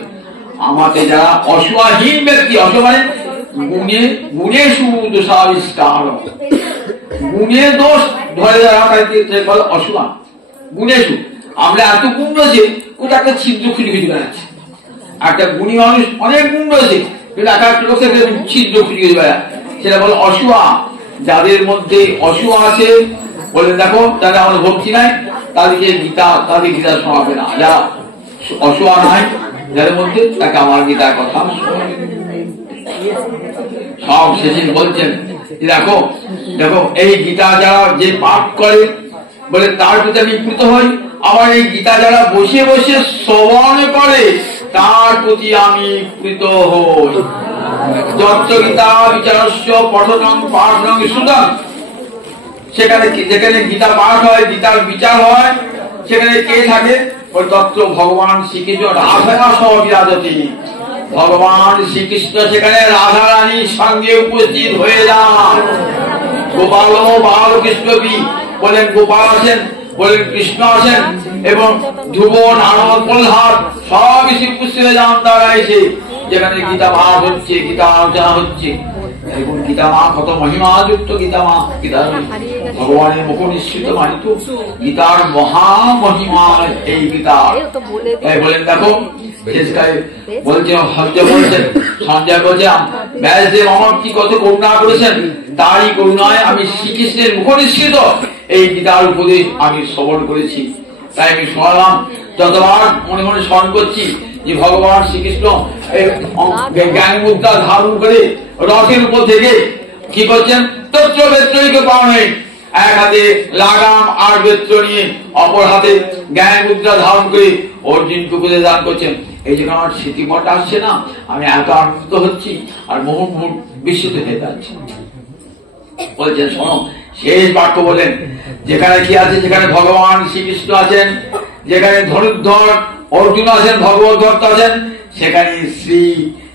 আমাকে যারা অসহাহীন ব্যক্তি, অসহায় গুণে গুণে সুদোষাবিষ্কার, গুণে দোষ ধরে যারা বলে অসহায়, গুণে সু। আমরা এত গুণ রয়েছে, ওটা একটা ছিদ্র খুঁজে খুঁজে বেড়াচ্ছে। একটা গুণী মানুষ অনেক গুণ রয়েছে, কিন্তু এক একটা লোকের ছিদ্র খুঁজে খুঁজে বেড়ায়, সেটা বলে অসুয়া। যাদের মধ্যে অসুয়া আছে বলে দেখো যারা আমাদের ভক্তি নাই তাদেরকে গীতা শোনাবে না, যারা অসুয়া নাই যাদের মধ্যে তাকে আমার গীতার কথা সব শেষে বলছেন দেখো দেখো এই গীতা যারা যে পাঠ করে বলে তার প্রতি আমি প্রীত হই, আবার এই গীতা যারা বসে বসে শ্রবণ করে তার প্রতি আমি প্রীত হই। যত গীতা বিচারস্য পঠনং পাঠনং শ্রুতং, সেখানে যেখানে গীতা পাঠ হয় গীতার বিচার হয় সেখানে কে থাকে? ওই তত্ত্ব ভগবান শ্রীকৃষ্ণ রাধা সহ বিরাজতি। ভগবান শ্রীকৃষ্ণ সেখানে রাধা রানীর সঙ্গে উপস্থিত হয়ে যান। গোপাল বালকৃষ্ণ বলেন, গোপাল আছেন, বলেন কৃষ্ণ আছেন, এবং ধ্রুব নারদ প্রহ্লাদ সব এসে উপস্থিত হয়ে যান। তারা এসে যেখানে গীতা পাঠ হচ্ছে, গীতা আলোচনা হচ্ছে, এবং গীতা মা কত মহিমা যুক্ত গীতা মা, গীতা ভগবানের মুখ নিশ্চিত মানিত গীতার মহামহিমা এই গীতা। বলেন দেখো বলছে সঞ্জয় বলছে ব্যাসদেব আমার কি কত করুণা করেছেন, তারই করুণায় আমি শ্রীকৃষ্ণের মুখ নিশ্চিত এই গীতার উপদেশ আমি শ্রবণ করেছি। তাই আমি শোনালাম, যতবার মনে মনে স্মরণ করছি যে ভগবান শ্রীকৃষ্ণ জ্ঞান মুদ্রা ধারণ করে রথের উপর থেকে কি করছেন, তত্র বেত্রকে পাওয়া, এক হাতে লাগাম আর বেত্র নিয়ে অপর হাতে জ্ঞান মুদ্রা ধারণ করে অর্জুনকে উপদেশ দান করছেন। এই জন্য আমার স্মৃতিমঠ আসছে না, আমি এত আনন্দ হচ্ছি আর মুহূর্ত বিস্মিত হয়ে যাচ্ছি। বলছেন শোনো, শেষ বাক্য বলেন, যেখানে কি আছে, যেখানে ভগবান শ্রীকৃষ্ণ আছেন, যেখানে ধনুর্ধর অর্জুন আছেন, ভগবত ভক্ত আছেন, সেখানে শ্রী,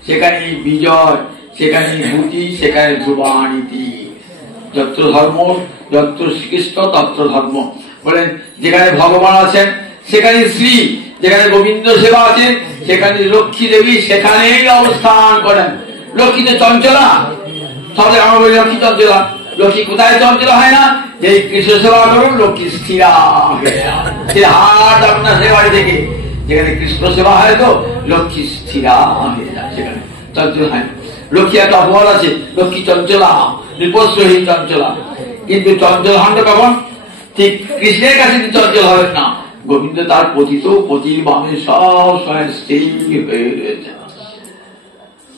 সেখানে বিজয়, সেখানে ভূতি, সেখানে ধ্রুবানীতি। যত্র ধর্ম যত্র শ্রীকৃষ্ণ তত্র ধর্ম। বলেন যেখানে ভগবান আছেন সেখানে শ্রী, যেখানে গোবিন্দ সেবা আছে সেখানে লক্ষ্মী দেবী সেখানেই অবস্থান করেন। লক্ষ্মী তো চঞ্চলা, তাহলে আমরা বলি লক্ষ্মী চঞ্চলা। লক্ষ্মী কোথায় চঞ্চলা হয় না? যে কৃষ্ণ সেবা করুন লক্ষ্মী স্থিরা হয়ে যায়, সে হাট আপনার সে বাড়ি থেকে। যেখানে কৃষ্ণ সেবা হয় তো লক্ষ্মী স্থিরা হয়ে যায়, সেখানে চঞ্চল হয়। লক্ষ্মী একটা অপবাদ আছে, লক্ষ্মী চঞ্চলা, বিপশ্রহী চঞ্চলা। কিন্তু চঞ্চল হন কখন? ঠিক কৃষ্ণের কাছে চঞ্চল হবেন না, গোবিন্দ তার পতিত পতির বামে সব সময় স্থির হয়ে রয়েছে।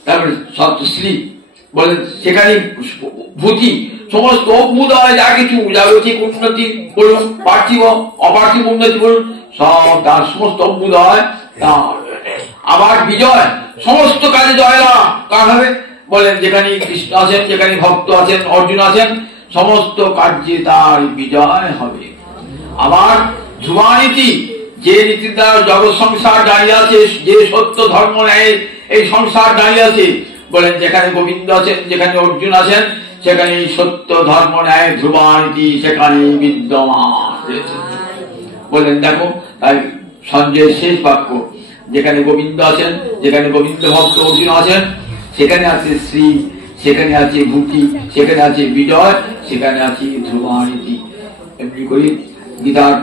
তারপরে সত্যশ্রী বলেন, সেখানে ভূতি, সমস্ত অভ্যুদয় যা কিছু জাগতিক উন্নতি বলুন, পার্থিব অপার্থিব উন্নতি বলুন, সব তার সমস্ত অভ্যুদয় তার। আবার বিজয়, সমস্ত কাজে জয়লাভ কার হবে? বলেন যেখানে কৃষ্ণ আছেন, যেখানে ভক্ত আছেন, অর্জুন আছেন, সমস্ত কার্যে তার বিজয় হবে। আবার ধ্রুবানীতি, যে নীতি দ্বারা জগৎ সংসার দাঁড়িয়ে আছে, যে সত্য ধর্ম নেয় এই সংসার দাঁড়িয়ে আছে, বলেন যেখানে গোবিন্দ আছেন, যেখানে অর্জুন আছেন, সেখানে সত্য ধর্ম ন্যায় ধ্রুবানীতি সেখানে বিদ্যমান রয়েছে। বলেন দেখো, তাই সঞ্জয়ের শেষ বাক্য, যেখানে গোবিন্দ আছেন, যেখানে গোবিন্দ ভক্ত অর্জুন আছেন, সেখানে আছে শ্রী, সেখানে আছে ভূতি, সেখানে আছে বিজয়, সেখানে আছে ধ্রুবানীতি। এমনি করি গীতার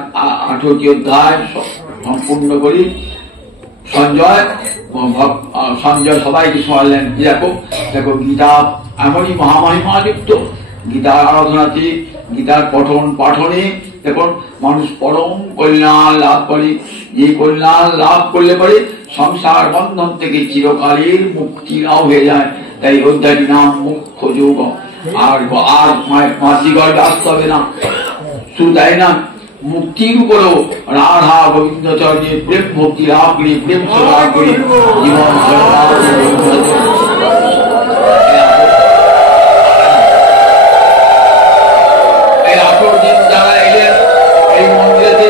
18টি অধ্যায় সম্পূর্ণ করি। সঞ্জয় সবাইকে শোনালেন, দেখো দেখো গীতা এমনই মহামহিমা যুক্ত। গীতার আরাধনাতে, গীতার পঠন পাঠনে দেখুন মানুষ পরম কল্যাণ লাভ করে। যে কল্যাণ লাভ করলে পরে সংসার বন্ধন থেকে চিরকালের মুক্তি লাভ হয়ে যায়। তাই অধ্যায়টির নাম মুখ্য যোগ। আর মাতৃ গর্ভে আসতে হবে না, শুধু তাই না, মুক্তির উপরও রাধা গোবিন্দ চরণে প্রেম ভক্তি লাভ করি, প্রেম সেবা করি, জীবন এই 18 দিন যারা এলেন এই মন্দিরেতে,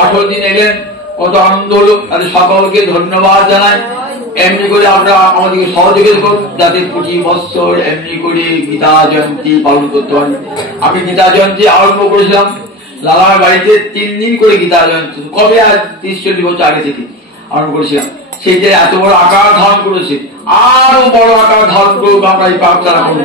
18 দিন এলেন, কত আনন্দ হলো। তাদের সকলকে ধন্যবাদ জানাই। এমনি করে আমরা আমাদেরকে সহযোগিতা করুন যাতে প্রতি বছর এমনি করে গীতা জয়ন্তী পালন করতে পারি। আমি গীতা জয়ন্তী আরম্ভ করেছিলাম লালার বাড়িতে 3 দিন করে গীতা জয়ন্তী, কবে আজ 30-40 বছর আগে থেকে আরম্ভ করেছিলাম। সেই যে এত বড় আকার ধারণ করেছে, আরো বড় আকার ধারণ করুক আমরা এই প্রার্থনা করি।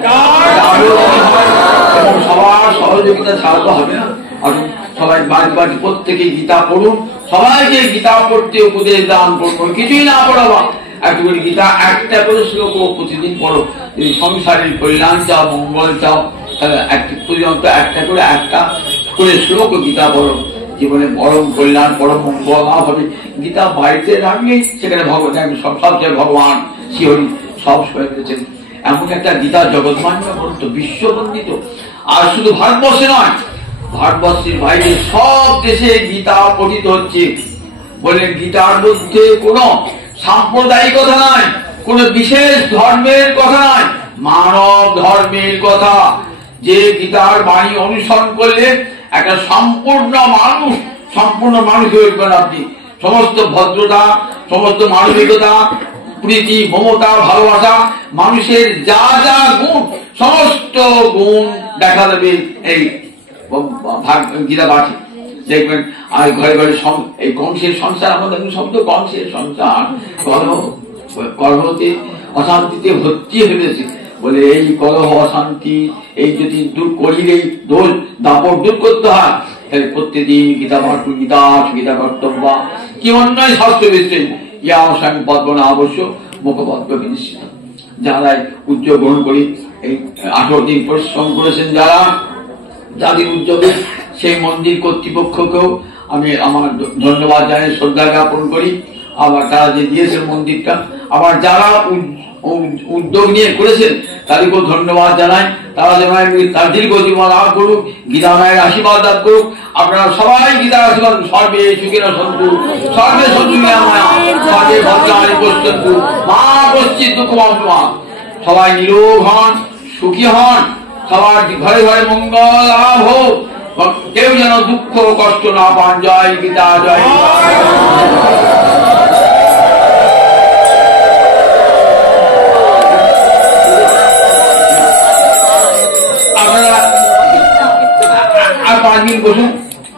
এবং সবার সহযোগিতা ছাড়া তো হবে না। আপনি সবাই বাড়ি বাড়ি প্রত্যেকে গীতা পড়ুন, সবাইকে গীতা পড়তে উপদেশ দান করুন। কিছুই না পড়াবা, একটু করে গীতা একটা করে শ্লোক প্রতিদিন পড়ো। যদি সংসারের কল্যাণ চাও, মঙ্গল চাও, তাহলে পর্যন্ত একটা করে একটা করে শ্লোক গীতা পড়ো, জীবনে পরম কল্যাণ পরম মঙ্গল লাভ হবে। গীতা বাড়িতে রাখলে সেখানে ভগবান সব জায়গায় ভগবান শ্রীহরি সব সবাই পেয়েছেন। এমন একটা গীতা জগৎমান্য গ্রন্থ, বিশ্ববন্দিত। আর শুধু ভারতবর্ষে নয়, ভারতবর্ষের বাইরে সব দেশে গীতা পঠিত হচ্ছে। বলে গীতার মধ্যে কোন সাম্প্রদায়িকতা নাই, কোন বিশেষ ধর্মের কথা নাই, মানব ধর্মের কথা। যে গীতার বাণী অনুসরণ করলে একটা সম্পূর্ণ মানুষ হয়ে উঠবেন আপনি। সমস্ত ভদ্রতা, সমস্ত মানবিকতা, প্রীতি, মমতা, ভালোবাসা, মানুষের যা যা গুণ, সমস্ত গুণ দেখা দেবে এই গীতা পাঠে। দেখবেন আর ঘরে ঘরে এই কংসের সংসার, আমাদের শব্দ কংসের সংসার, কলহতে অশান্তিতে ভর্তি হয়েছে। বলে এই কলহ অশান্তি এই যদি দূর করিলে দোষ দাপট দূর করতে হয়, তাহলে প্রত্যেকদিন গীতা পাঠ, গীতা কর্তব্য কি অন্যায় শাস্ত্র বিশ্বের ইয়া অসাং পদ্মনা অবশ্য মুখপদ্ম বিনিশ্চিত। যারা উদ্যোগ গ্রহণ করি, এই 18 দিন পরিশ্রম করেছেন যারা, যাদের উদ্যোগে সেই মন্দির কর্তৃপক্ষকেও আমি আমার ধন্যবাদ জানাই, শ্রদ্ধা জ্ঞাপন করি। আবার তারা যে দিয়েছেন মন্দিরটা, আবার যারা উদ্যোগ নিয়ে করেছেন তাদেরকেও ধন্যবাদ জানাই। তারা যেন তার দীর্ঘ জীবন লাভ করুক, গীতা মায়ের আশীর্বাদ লাভ করুক। আপনারা সবাই গীতার আশীর্বাদ, সর্বে সুখেন সন্তু, সর্বে সন্তু সর্বে ভদ্রাণী পশ্যন্তু মা কশ্চিৎ দুঃখমা। সবাই নিরোগ হন, সুখী হন, সবার ঘরে ঘরে মঙ্গল লাভ হোক, কেউ যেন দুঃখ কষ্ট না পান। জয় গীতা, জয় আর 5 দিন বসুন।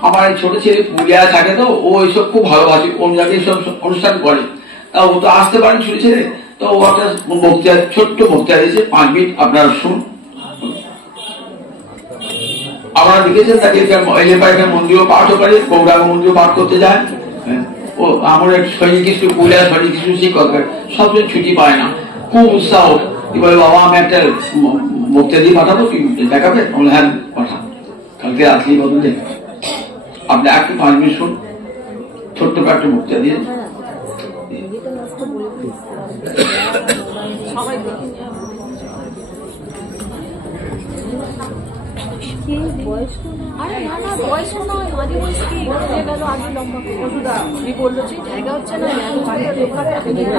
আমার ছোট ছেলে পুরুলিয়ায় থাকে, তো ও এইসব খুব ভালোবাসে, কোন জায়গায় সব অনুষ্ঠান করে। ও তো আসতে পারেন ছোট ছেলে, তো ও একটা বক্তৃতা, ছোট্ট বক্তৃতা দিয়েছে, 5 মিনিট আপনারা শুন। আপনারা দেখেছেন তাকে এখানে মন্দিরও পাঠও করে, গৌরাঙ্গ মন্দিরও পাঠ করতে যায়। ও আমার এক সৈনিকৃষ্ণ, পুরুলিয়া সৈনিকৃষ্ণ শিক্ষক, সবসময় ছুটি পায় না, খুব উৎসাহ। কি বলে, বাবা আমি একটা বক্তৃতা দিয়ে পাঠাবো, তুই দেখাবে? হ্যাঁ পাঠা, কালকে রাত্রি বদলে আপনি একটু 5 মিনিট শুন, ছোট্ট একটা বক্তৃতা দিয়ে। আরে না না, বয়স্ক নয়, মাঝে বয়স্কি গেল আগে লম্বা ওষুধা তুমি বললো যে জায়গা হচ্ছে না, ওর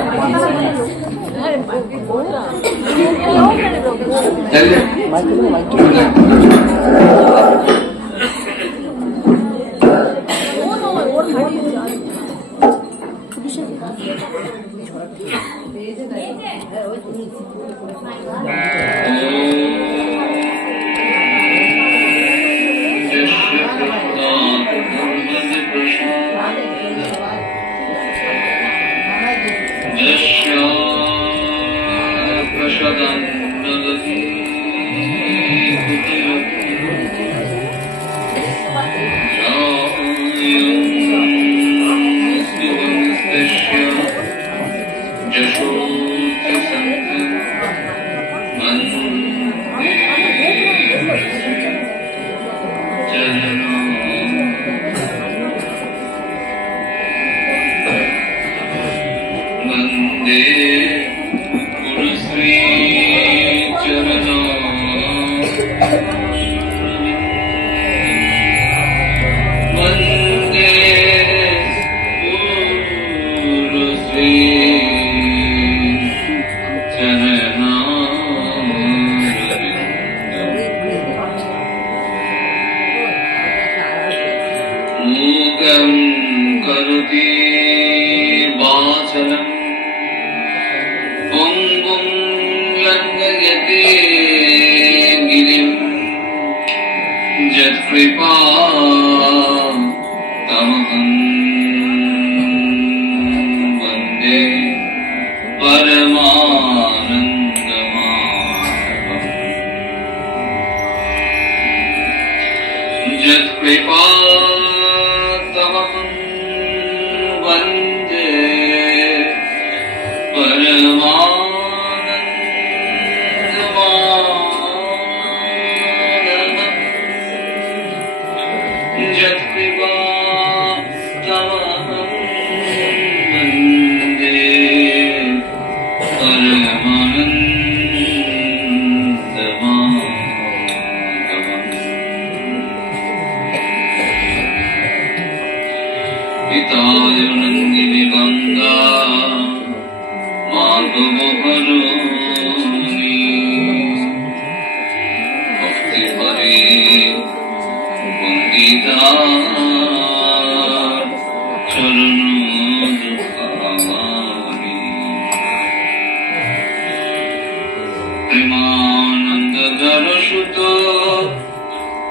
প্রেমানন্দ দরসুত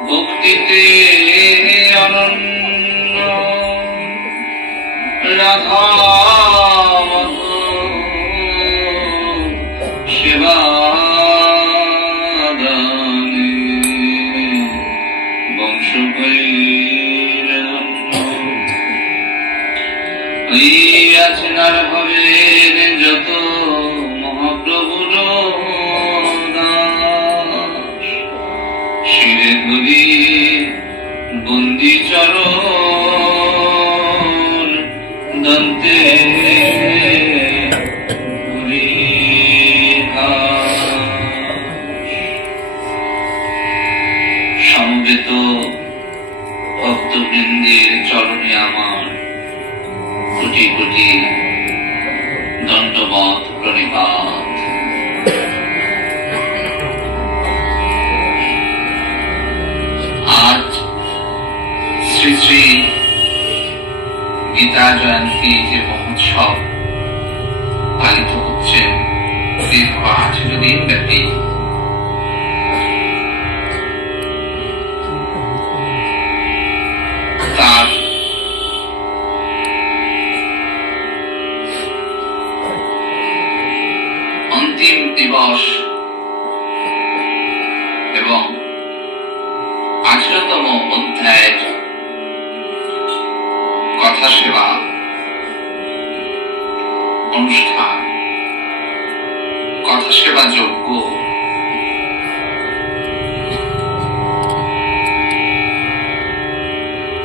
ভক্তিতে অনন্য রাধা সেবা বংশ আছেন আর হবেন যত মহাপ্রভুর শিরে ধরি বন্দি চরণ দন্তে সমবেত ভক্তবৃন্দের চরণে আমার কোটি কোটি দণ্ডবত প্রণিপাত। আজ শ্রী শ্রী গীতা জয়ন্তী যে মহোৎসব পালিত হচ্ছে দীর্ঘ 18 দিন ব্যাপী, তার অন্তিম দিবস এবং 18তম অধ্যায়ের কথা সেবা অনুষ্ঠান, কথা সেবা যজ্ঞ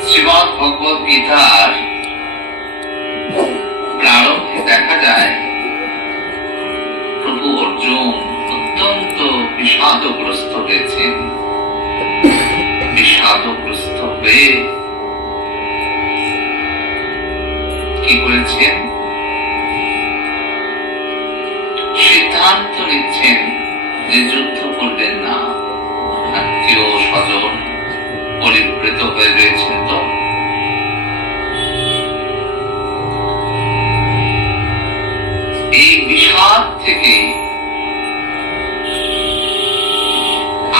শ্রীমদ্ ভগবদ গীতার প্রারম্ভে দেখা যায় প্রভু অর্জুন অত্যন্ত বিষাদগ্রস্ত হয়েছেন। বিষাদগ্রস্ত হয়ে কি করেছেন? সিদ্ধান্ত নিচ্ছেন যে যুদ্ধ করবেন না। আত্মীয় স্বজন পরিবৃত হয়ে রয়েছেন, তো এই বিষাদ থেকে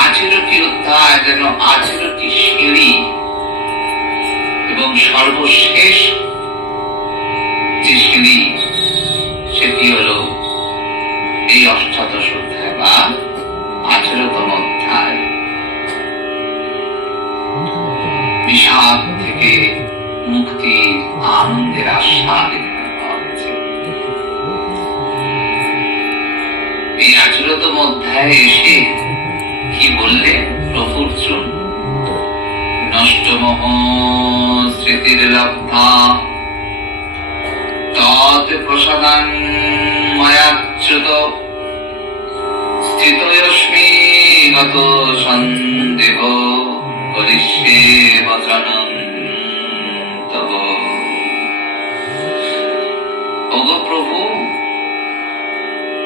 18টি অধ্যায় যেন 18টি সিঁড়ি এবং সর্বশেষ যে সিঁড়ি সেটি হল এই অষ্টাদশ অধ্যায় বা 18তম অধ্যায়। বিষাদ থেকে মুক্তির আনন্দের আস্বাদ পাচ্ছে। এই 18তম অধ্যায়ে এসে কি বললেন প্রভু অর্জুন? নষ্ট মোহ স্মৃতির লব্ধা তৎ প্রসাদান মায়াচ্যুত স্থিতোস্মি গত সন্দেহ করিষ্যে বচনং তব। ওগো প্রভু,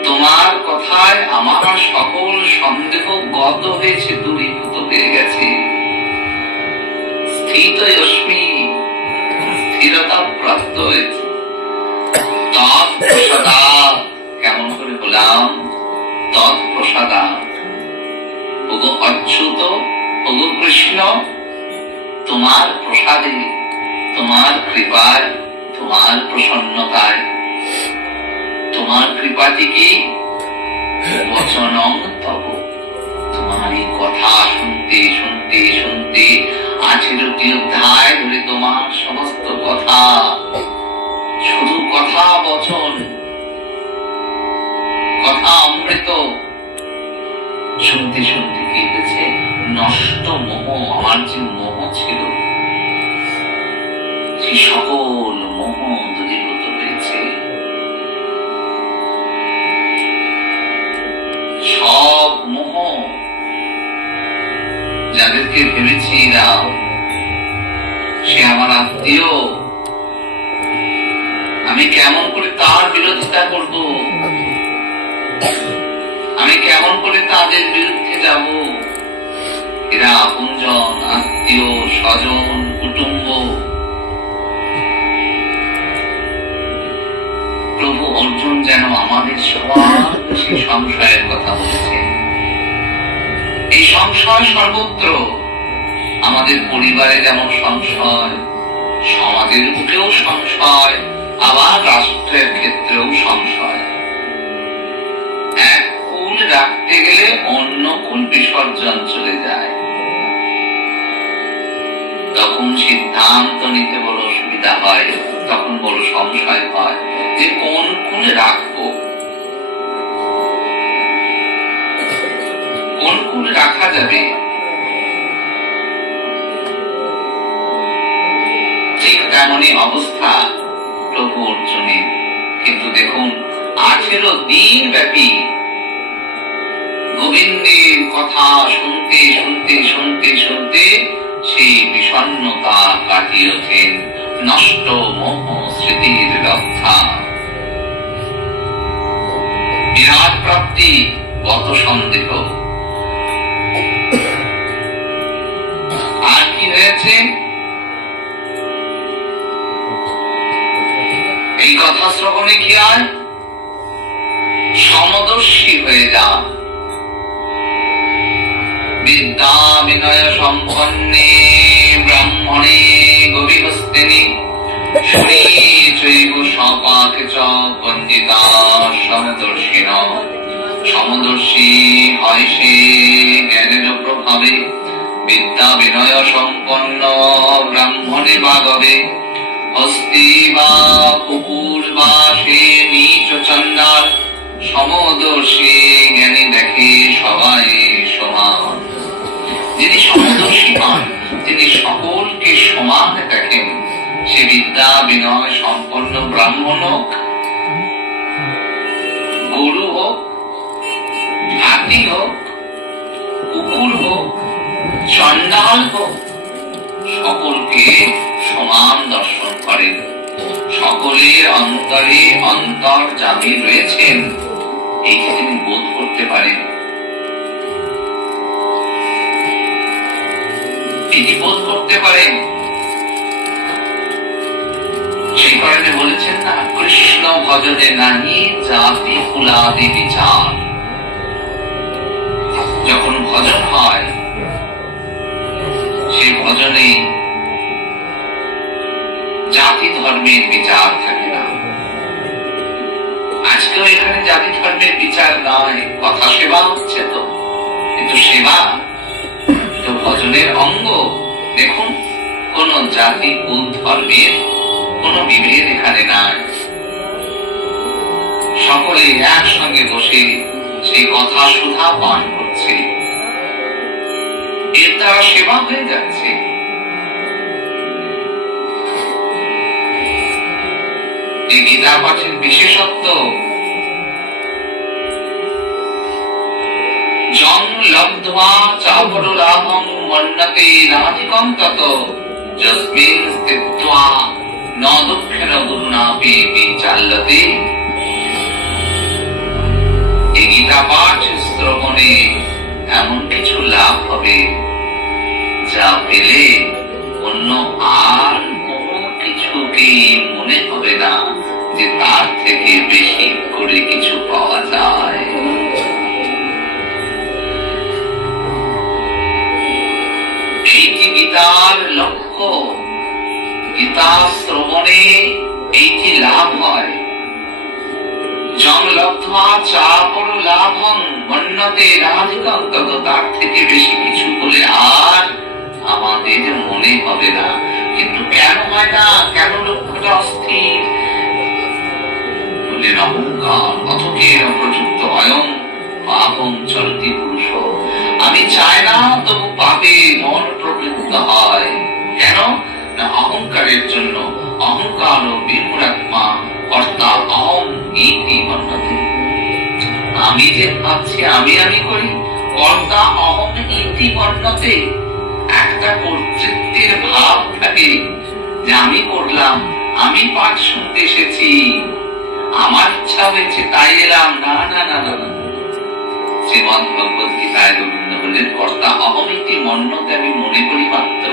তোমার কথায় আমার সকল সন্দেহ গত হয়েছে, দূরীভূত হয়ে গেছে। স্থিতোস্মি, স্থিরতা প্রাপ্ত হয়েছে। তৎপ্রসাদা, কেমন করে বললাম? তৎপ্রসাদা। ওগো অচ্যুত, ওগো কৃষ্ণ, তোমার প্রসাদে, তোমার কৃপায়, তোমার প্রসন্নতায়, তোমার কৃপাটি কি? বচনং তব। তোমার এই কথা শুনতে শুনতে শুনতে 18টি অধ্যায় ধরে তোমার সমস্ত কথা, শুধু কথা, বচন, কথা অমৃত শুনতে শুনতে কি হয়েছে? নষ্ট মোহ, আমার যে মোহ ছিল সে সকল মোহ দূরীভূত হয়েছে। সব মোহ, যাদেরকে ভেবেছিলাম সে আমার আত্মীয়, আমি কেমন করে তার বিরোধিতা করব, আমি কেমন করে তাদের বিরুদ্ধে যাব? এরা আপনজন, আত্মীয়, স্বজন, কুটুম্ব। প্রভু অর্জুন যেন আমাদের সবার সেই সংশয়ের কথা বলেছেন। এই সংশয় সর্বত্র, আমাদের পরিবারে যেমন সংশয়, সমাজের বুকেও সংশয়, আবার রাষ্ট্রের ক্ষেত্রেও সংশয়। এক কুল রাখতে গেলে অন্য কুল বিসর্জন চলে যায়, তখন সিদ্ধান্ত নিতে বড় অসুবিধা হয়, তখন বড় সংশয় হয় যে কোন কুল রাখবো, কোন কুল রাখা যাবে। ঠিক তেমনই অবস্থা প্রভু অর্জুনের। কিন্তু দেখুন, 18 দিন ব্যাপী গোবিন্দের কথা শুনতে শুনতে শুনতে শুনতে সেই বিষণ্ণতা কাটিয়েছেন। নষ্ট মোহ স্মৃতির রক্ষা, বিরাট প্রাপ্তি, গত সন্দেহ। আর কি হয়েছে? এই কথা শ্রবণে কি হয়? সমদর্শী হয়ে যা। বিদ্যা বিনয় সম্পন্নে ব্রাহ্মণে গভীরস্তেনি শ্রী চৈব সপাকে চ পণ্ডিতা সমদর্শিন। সমদর্শী হয় সে জ্ঞানের প্রভাবে, বিদ্যা বিনয় সম্পন্ন ব্রাহ্মণে বা গবে। হস্তি বা কুকুর বা সে নীচ চন্ডাল, সমদর্শী জ্ঞানী দেখে সবাই সমান। যিনি সমদর্শী হন, তিনি সকলকে সমান দেখেন। সে বিদ্যা বিনয় সম্পন্ন ব্রাহ্মণ হোক, গরু হোক, হাতি হোক, কুকুর হোক, চন্ডাল হোক, সকলকে সমান দর্শন করেন। সকলের অন্তরে অন্তর্যামী রয়েছেন, এই তিনি বোধ করতে পারেন। তিনি বোধ করতে পারেন। সেই কারণে বলেছেন না, কৃষ্ণ ভজনে নাহি জাতি কুলাদি বিচার। যখন ভজন হয়, সেই ভজনে জাতি ধর্মের বিচার থাকে না। আজকেও এখানে জাতি ধর্মের বিচার নয়, কথা সেবা হচ্ছে তো, কিন্তু সেবা তো ভজনের অঙ্গ। দেখুন, কোন জাতি কুল ধর্মের কোন বিভেদ এখানে নাই। সকলে একসঙ্গে বসে সেই কথা সুধা পান করছে, এর দ্বারা সেবা হয়ে যাচ্ছে। এই গীতা পাঠের বিশেষত্ব, জং লব্ধ্বা চাপর লাভং মন্যতে নাধিকং তত যস্মিন স্থিত্বা ন দুঃখেন গুরুণাপি বিচাল্যতে। এই গীতা পাঠ শ্রবণে এমন কিছু লাভ হবে যা পেলে অন্য আর কোনো কিছুকে মনে হবে না যে তার থেকে বেশি করে কিছু পাওয়া যায়। এইটি গীতার লক্ষ্য। গীতা শ্রবণে এইটি লাভ হয়। জং লব্ধ্বা চাপর লাভং মন্যতে নাধিকং তত, তার থেকে বেশি কিছু বলে আর আমাদের মনে হবে না। কিন্তু কেন হয় না? কেন লক্ষ্যটা অস্থির? বলে অহংকার। অথকের প্রযুক্ত অয়ং পাপং চলতি পুরুষ। আমি চাই না, তবু পাপে মন প্রবৃত্ত হয়। কেন না? অহংকারের জন্য। অহংকার ও বিমূঢ়াত্মা কর্তা অহং ইতি মন্যতে। আমি যে ভাবছি আমি আমি করি, কর্তা অহং ইতি মন্যতে। একটা কর্তৃত্বের ভাব থাকে যে আমি করলাম, আমি পাঠ শুনতে এসেছি, আমার ইচ্ছা হয়েছে তাই এলাম। না না না না, শ্রীমদ ভগবত গীতায় গোবিন্দ বললেন, কর্তা অহমিতি মন্যতে, আমি মনে করি মাত্র,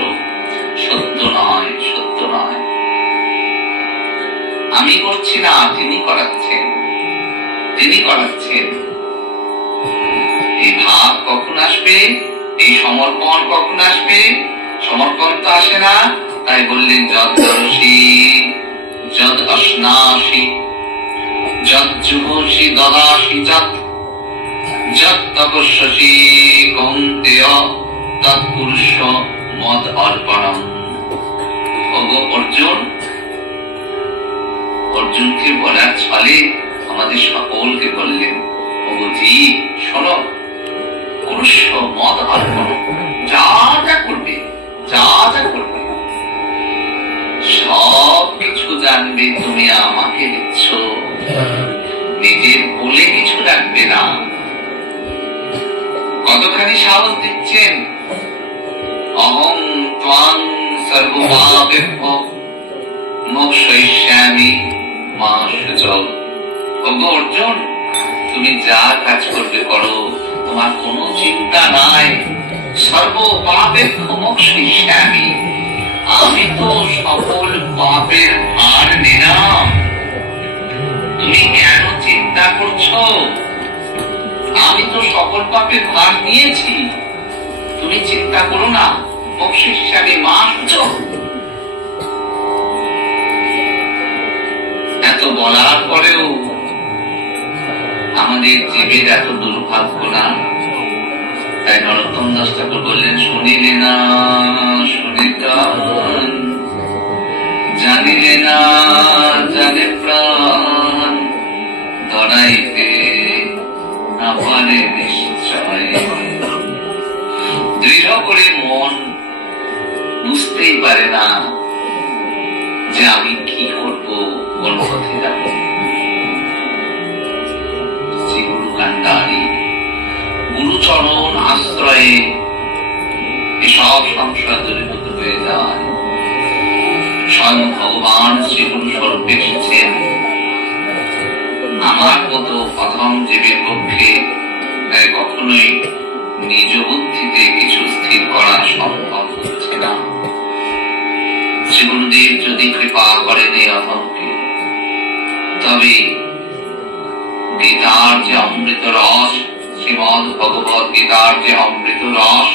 সত্য নয়, সত্য নয়। আমি করছি না, তিনি করাচ্ছেন, তিনি করাচ্ছেন। এই ভাব কখন আসবে, এই সমর্পণ কখন আসবে? সমর্পণ তো আসে না। তাই বললেন, যদ দর্শি যদ অশ্নাসি যদ যুহসি দদাসি যদ যদ তপস্যসি কৌন্তেয় তৎপুরুষ মদ অর্পণম। ওগো অর্জুন, অর্জুনকে বলার ছলে আমাদের সকলকে বললেন, ওগো জি শোনো, পুরুষ মদ অর্পণ, যা যা করবে, যা যা করবে সব কিছু জানবে তুমি আমাকে দিচ্ছ, নিজের বলে কিছু রাখবে না। কতখানি সাহস দিচ্ছেন, অহং ত্বাং সর্বপাপেভ্য মোক্ষয়িষ্যামি মা শুচৌ। ওগো অর্জুন, তুমি যা কাজ করবে করো, তোমার কোনো চিন্তা নাই। সর্বপাপেভ্য মোক্ষয়িষ্যামি, আমি তো সকল পাপের ভার নিলাম, তুমি কেন চিন্তা করছো? আমি তো সকল পাপের ভার নিয়েছি, তুমি চিন্তা করো না। মোক্ষয়িষ্যামি মা শুচৌ। এত বলার পরেও আমাদের জীবের এত দুর্ভাগ্য না। তাই নরোত্তম দাস ঠাকুর বললেন, শুনিলে না শুনে প্রাণ, জানিলে না জানে প্রাণ, ধরাইতে না পারে নিশ্চয়। দৃঢ় করে মন বুঝতেই পারে না যে আমি কি করবো, কোন পথে যাব। শ্রী গুরু কান্ডারি গুরুচরণ আশ্রয়ে এসব সংশয় দূরীভূত হয়ে যায়। স্বয়ং ভগবান শ্রী গুরু স্বরূপে এসেছেন আমার মতো অধম জীবের পক্ষে। তাই কখনোই নিজ বুদ্ধিতে কিছু স্থির করা সম্ভব হচ্ছে না। শ্রী গুরুদেব যদি কৃপা করেন এই অধমকে, তবে গীতার যে অমৃত রস, শ্রীমদ ভগবত গীতার যে অমৃত রস,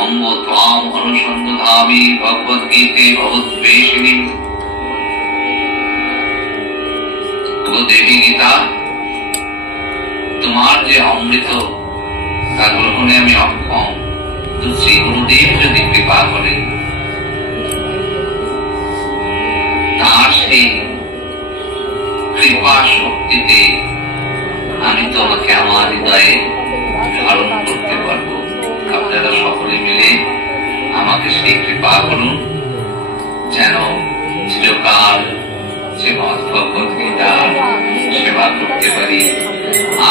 অম্ব ত্বাম অনুসন্ধামি ভগবত গীতে ভবদ্বেষিণী। ও দেবী গীতা, তোমার যে অমৃত তা গ্রহণে আমি অক্ষম। তো শ্রী গুরুদেব যদি কৃপা করেন, তার সেই কৃপা শক্তিতে আমি তোমাকে আমার হৃদয়ে ধারণ করতে পারবো। আপনারা সকলে মিলে আমাকে সেই কৃপা করুন, যেন চিরকাল শ্রীমদ ভগবত গীতার সেবা করতে পারি,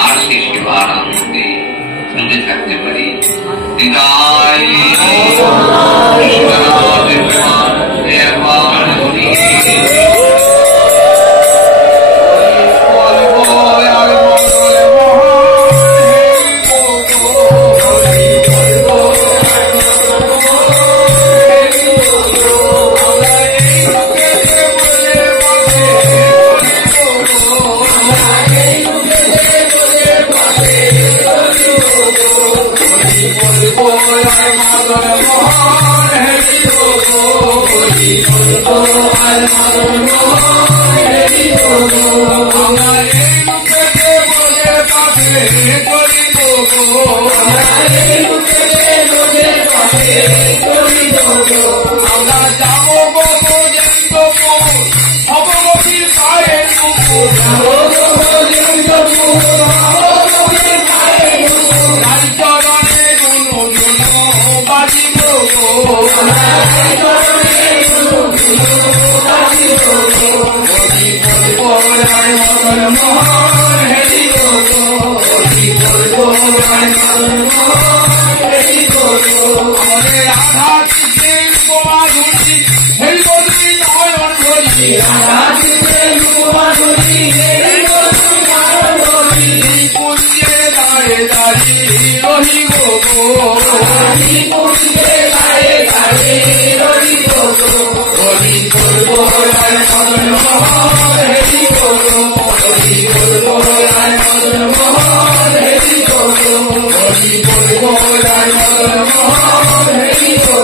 আর সেই সেবার আনন্দে ডুবে থাকতে পারি। বিদায়। রহি গো হরি বলবে গায়ে গায়ে রহি গো হরি বলবো রায় মদন মোহন হরি গো হরি বলবো রায় মদন মোহন হরি গো হরি বলবো রায় মদন মোহন হরি গো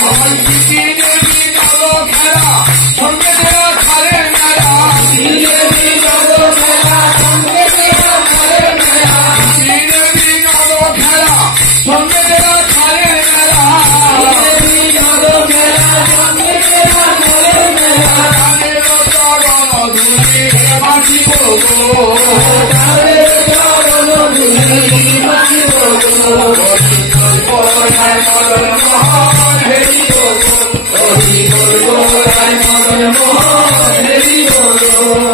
আমার দিদি দেবী কালো খেলা সঙ্গে দেওয়া খালের মেলা দিদি দেবী কালো খেলা সঙ্গে দেওয়া খালের মেলা দিদি দেবী কালো খেলা সঙ্গে দেওয়া খালের মেলা দিদি কালো খেলা সঙ্গে দেওয়া খালের মেলা গানের চরণ ধুলি মাটি গো গানের চরণ ধুলি মাটি গো হরি বলবো রায় মদন মোহন হরি গো হরি বলবো রায় মদন মোহন হরি গো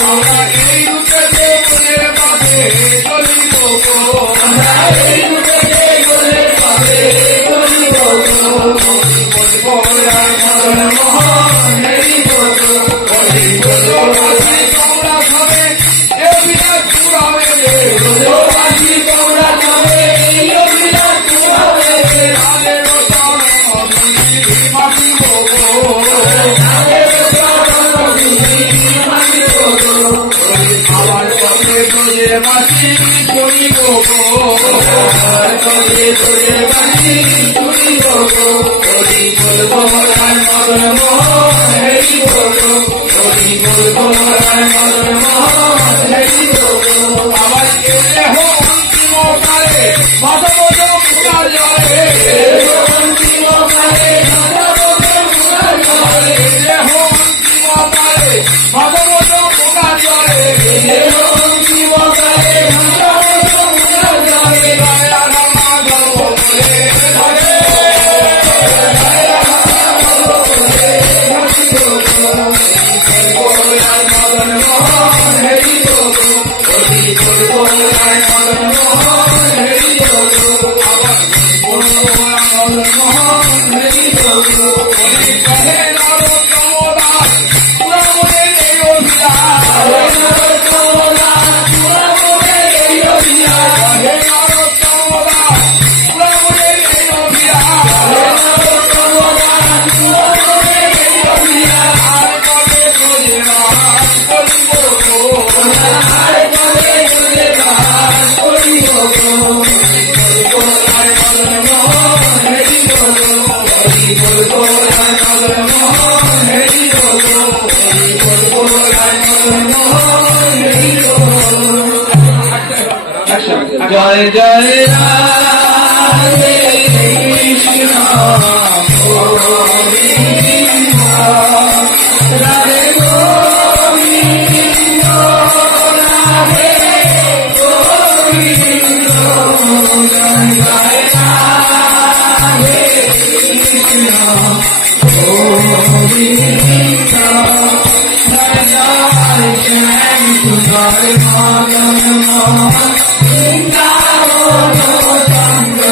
আমরা এই রূপে গোলের পথে চলিব আমরা এই রূপে গোলের পথে চলিব হরি বলবো রায় মদন মোহন হরি গো হরি বলবো তোমরা সবে এ বিরাট পুরাবে বাসি তোমরা সবে এই অভিলাষ পুরাবে রাধে চরণ ধুলি মাটি গো রাধে চরণ ধুলি মাটি গো আমার পথে তোরে বাসি চলি গো আমার পথে তোরে বাসি চলি গো হরি বলবো রায় মদন মোহন হরি গো হরি বলবো রায় মদন মোহন হরি গো আমার এ দেহ অন্তিম কালে মাধব মুখার জলে অন্তিম কালে মাধব মুখার জলে দেহ অন্তিম কালে মাধব মুখার জলে দেহ অন্তিম কালে মাধব মুখার জলে দয়া মাধব বলে ধরে দয়া মাধব বলে মদন মোহন হরি গো হরি বলবো রায় মদন মোহন হরি গো আবার বলবো মদন মোহন হরি গো হরি কহে নরোত্তম দাস পুরাণের এই অভিলাষ কহে নরোত্তম দাস পুরাণের এই অভিলাষ কহে নরোত্তম দাস পুরাণের এই অভিলাষ কহে নরোত্তম দাস পুরাণের এই অভিলাষ আর কবে তোরে রাস করিব আর কবে তোরে রাস করিব বলবো রায় মদন মোহন হরি গো হরি বলবো রায় মদন মোহন হরি গো হরি বলবো রায় মদন মোহন হরি গো জয় জয় রাধে কৃষ্ণ গোবিন্দ রাধে গোবিন্দ রাধে গোবিন্দ জয় জয় রাধে কৃষ্ণ গোবিন্দ জয় জয় শ্যাম সুন্দর মদন মোহন বৃন্দাবন চন্দ্র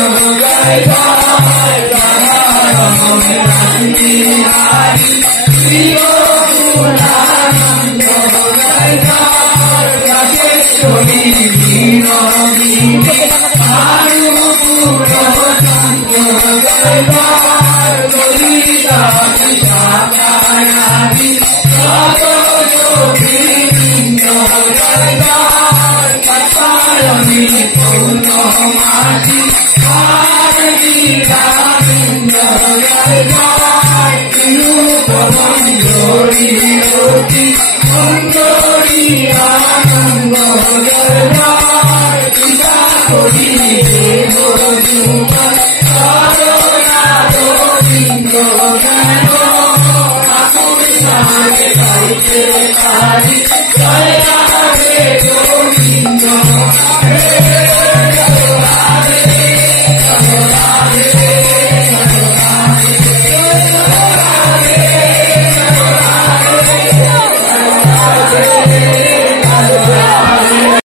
জয় জয় রাধারমণ রানী হারি প্রিয় গুণানন্দ জয় জয় রাজেশ্বরী বিনোদিনী আনুকূল চন্দ্র জয় জয় ললিতা বিশাখায়াদি সর্বযোগীবৃন্দ জয় জয় কাত্যায়নী পৌর্ণমাসী ভারতী রাবিন্দ জয় জয় তিরুপবন্ধী জ্যোতি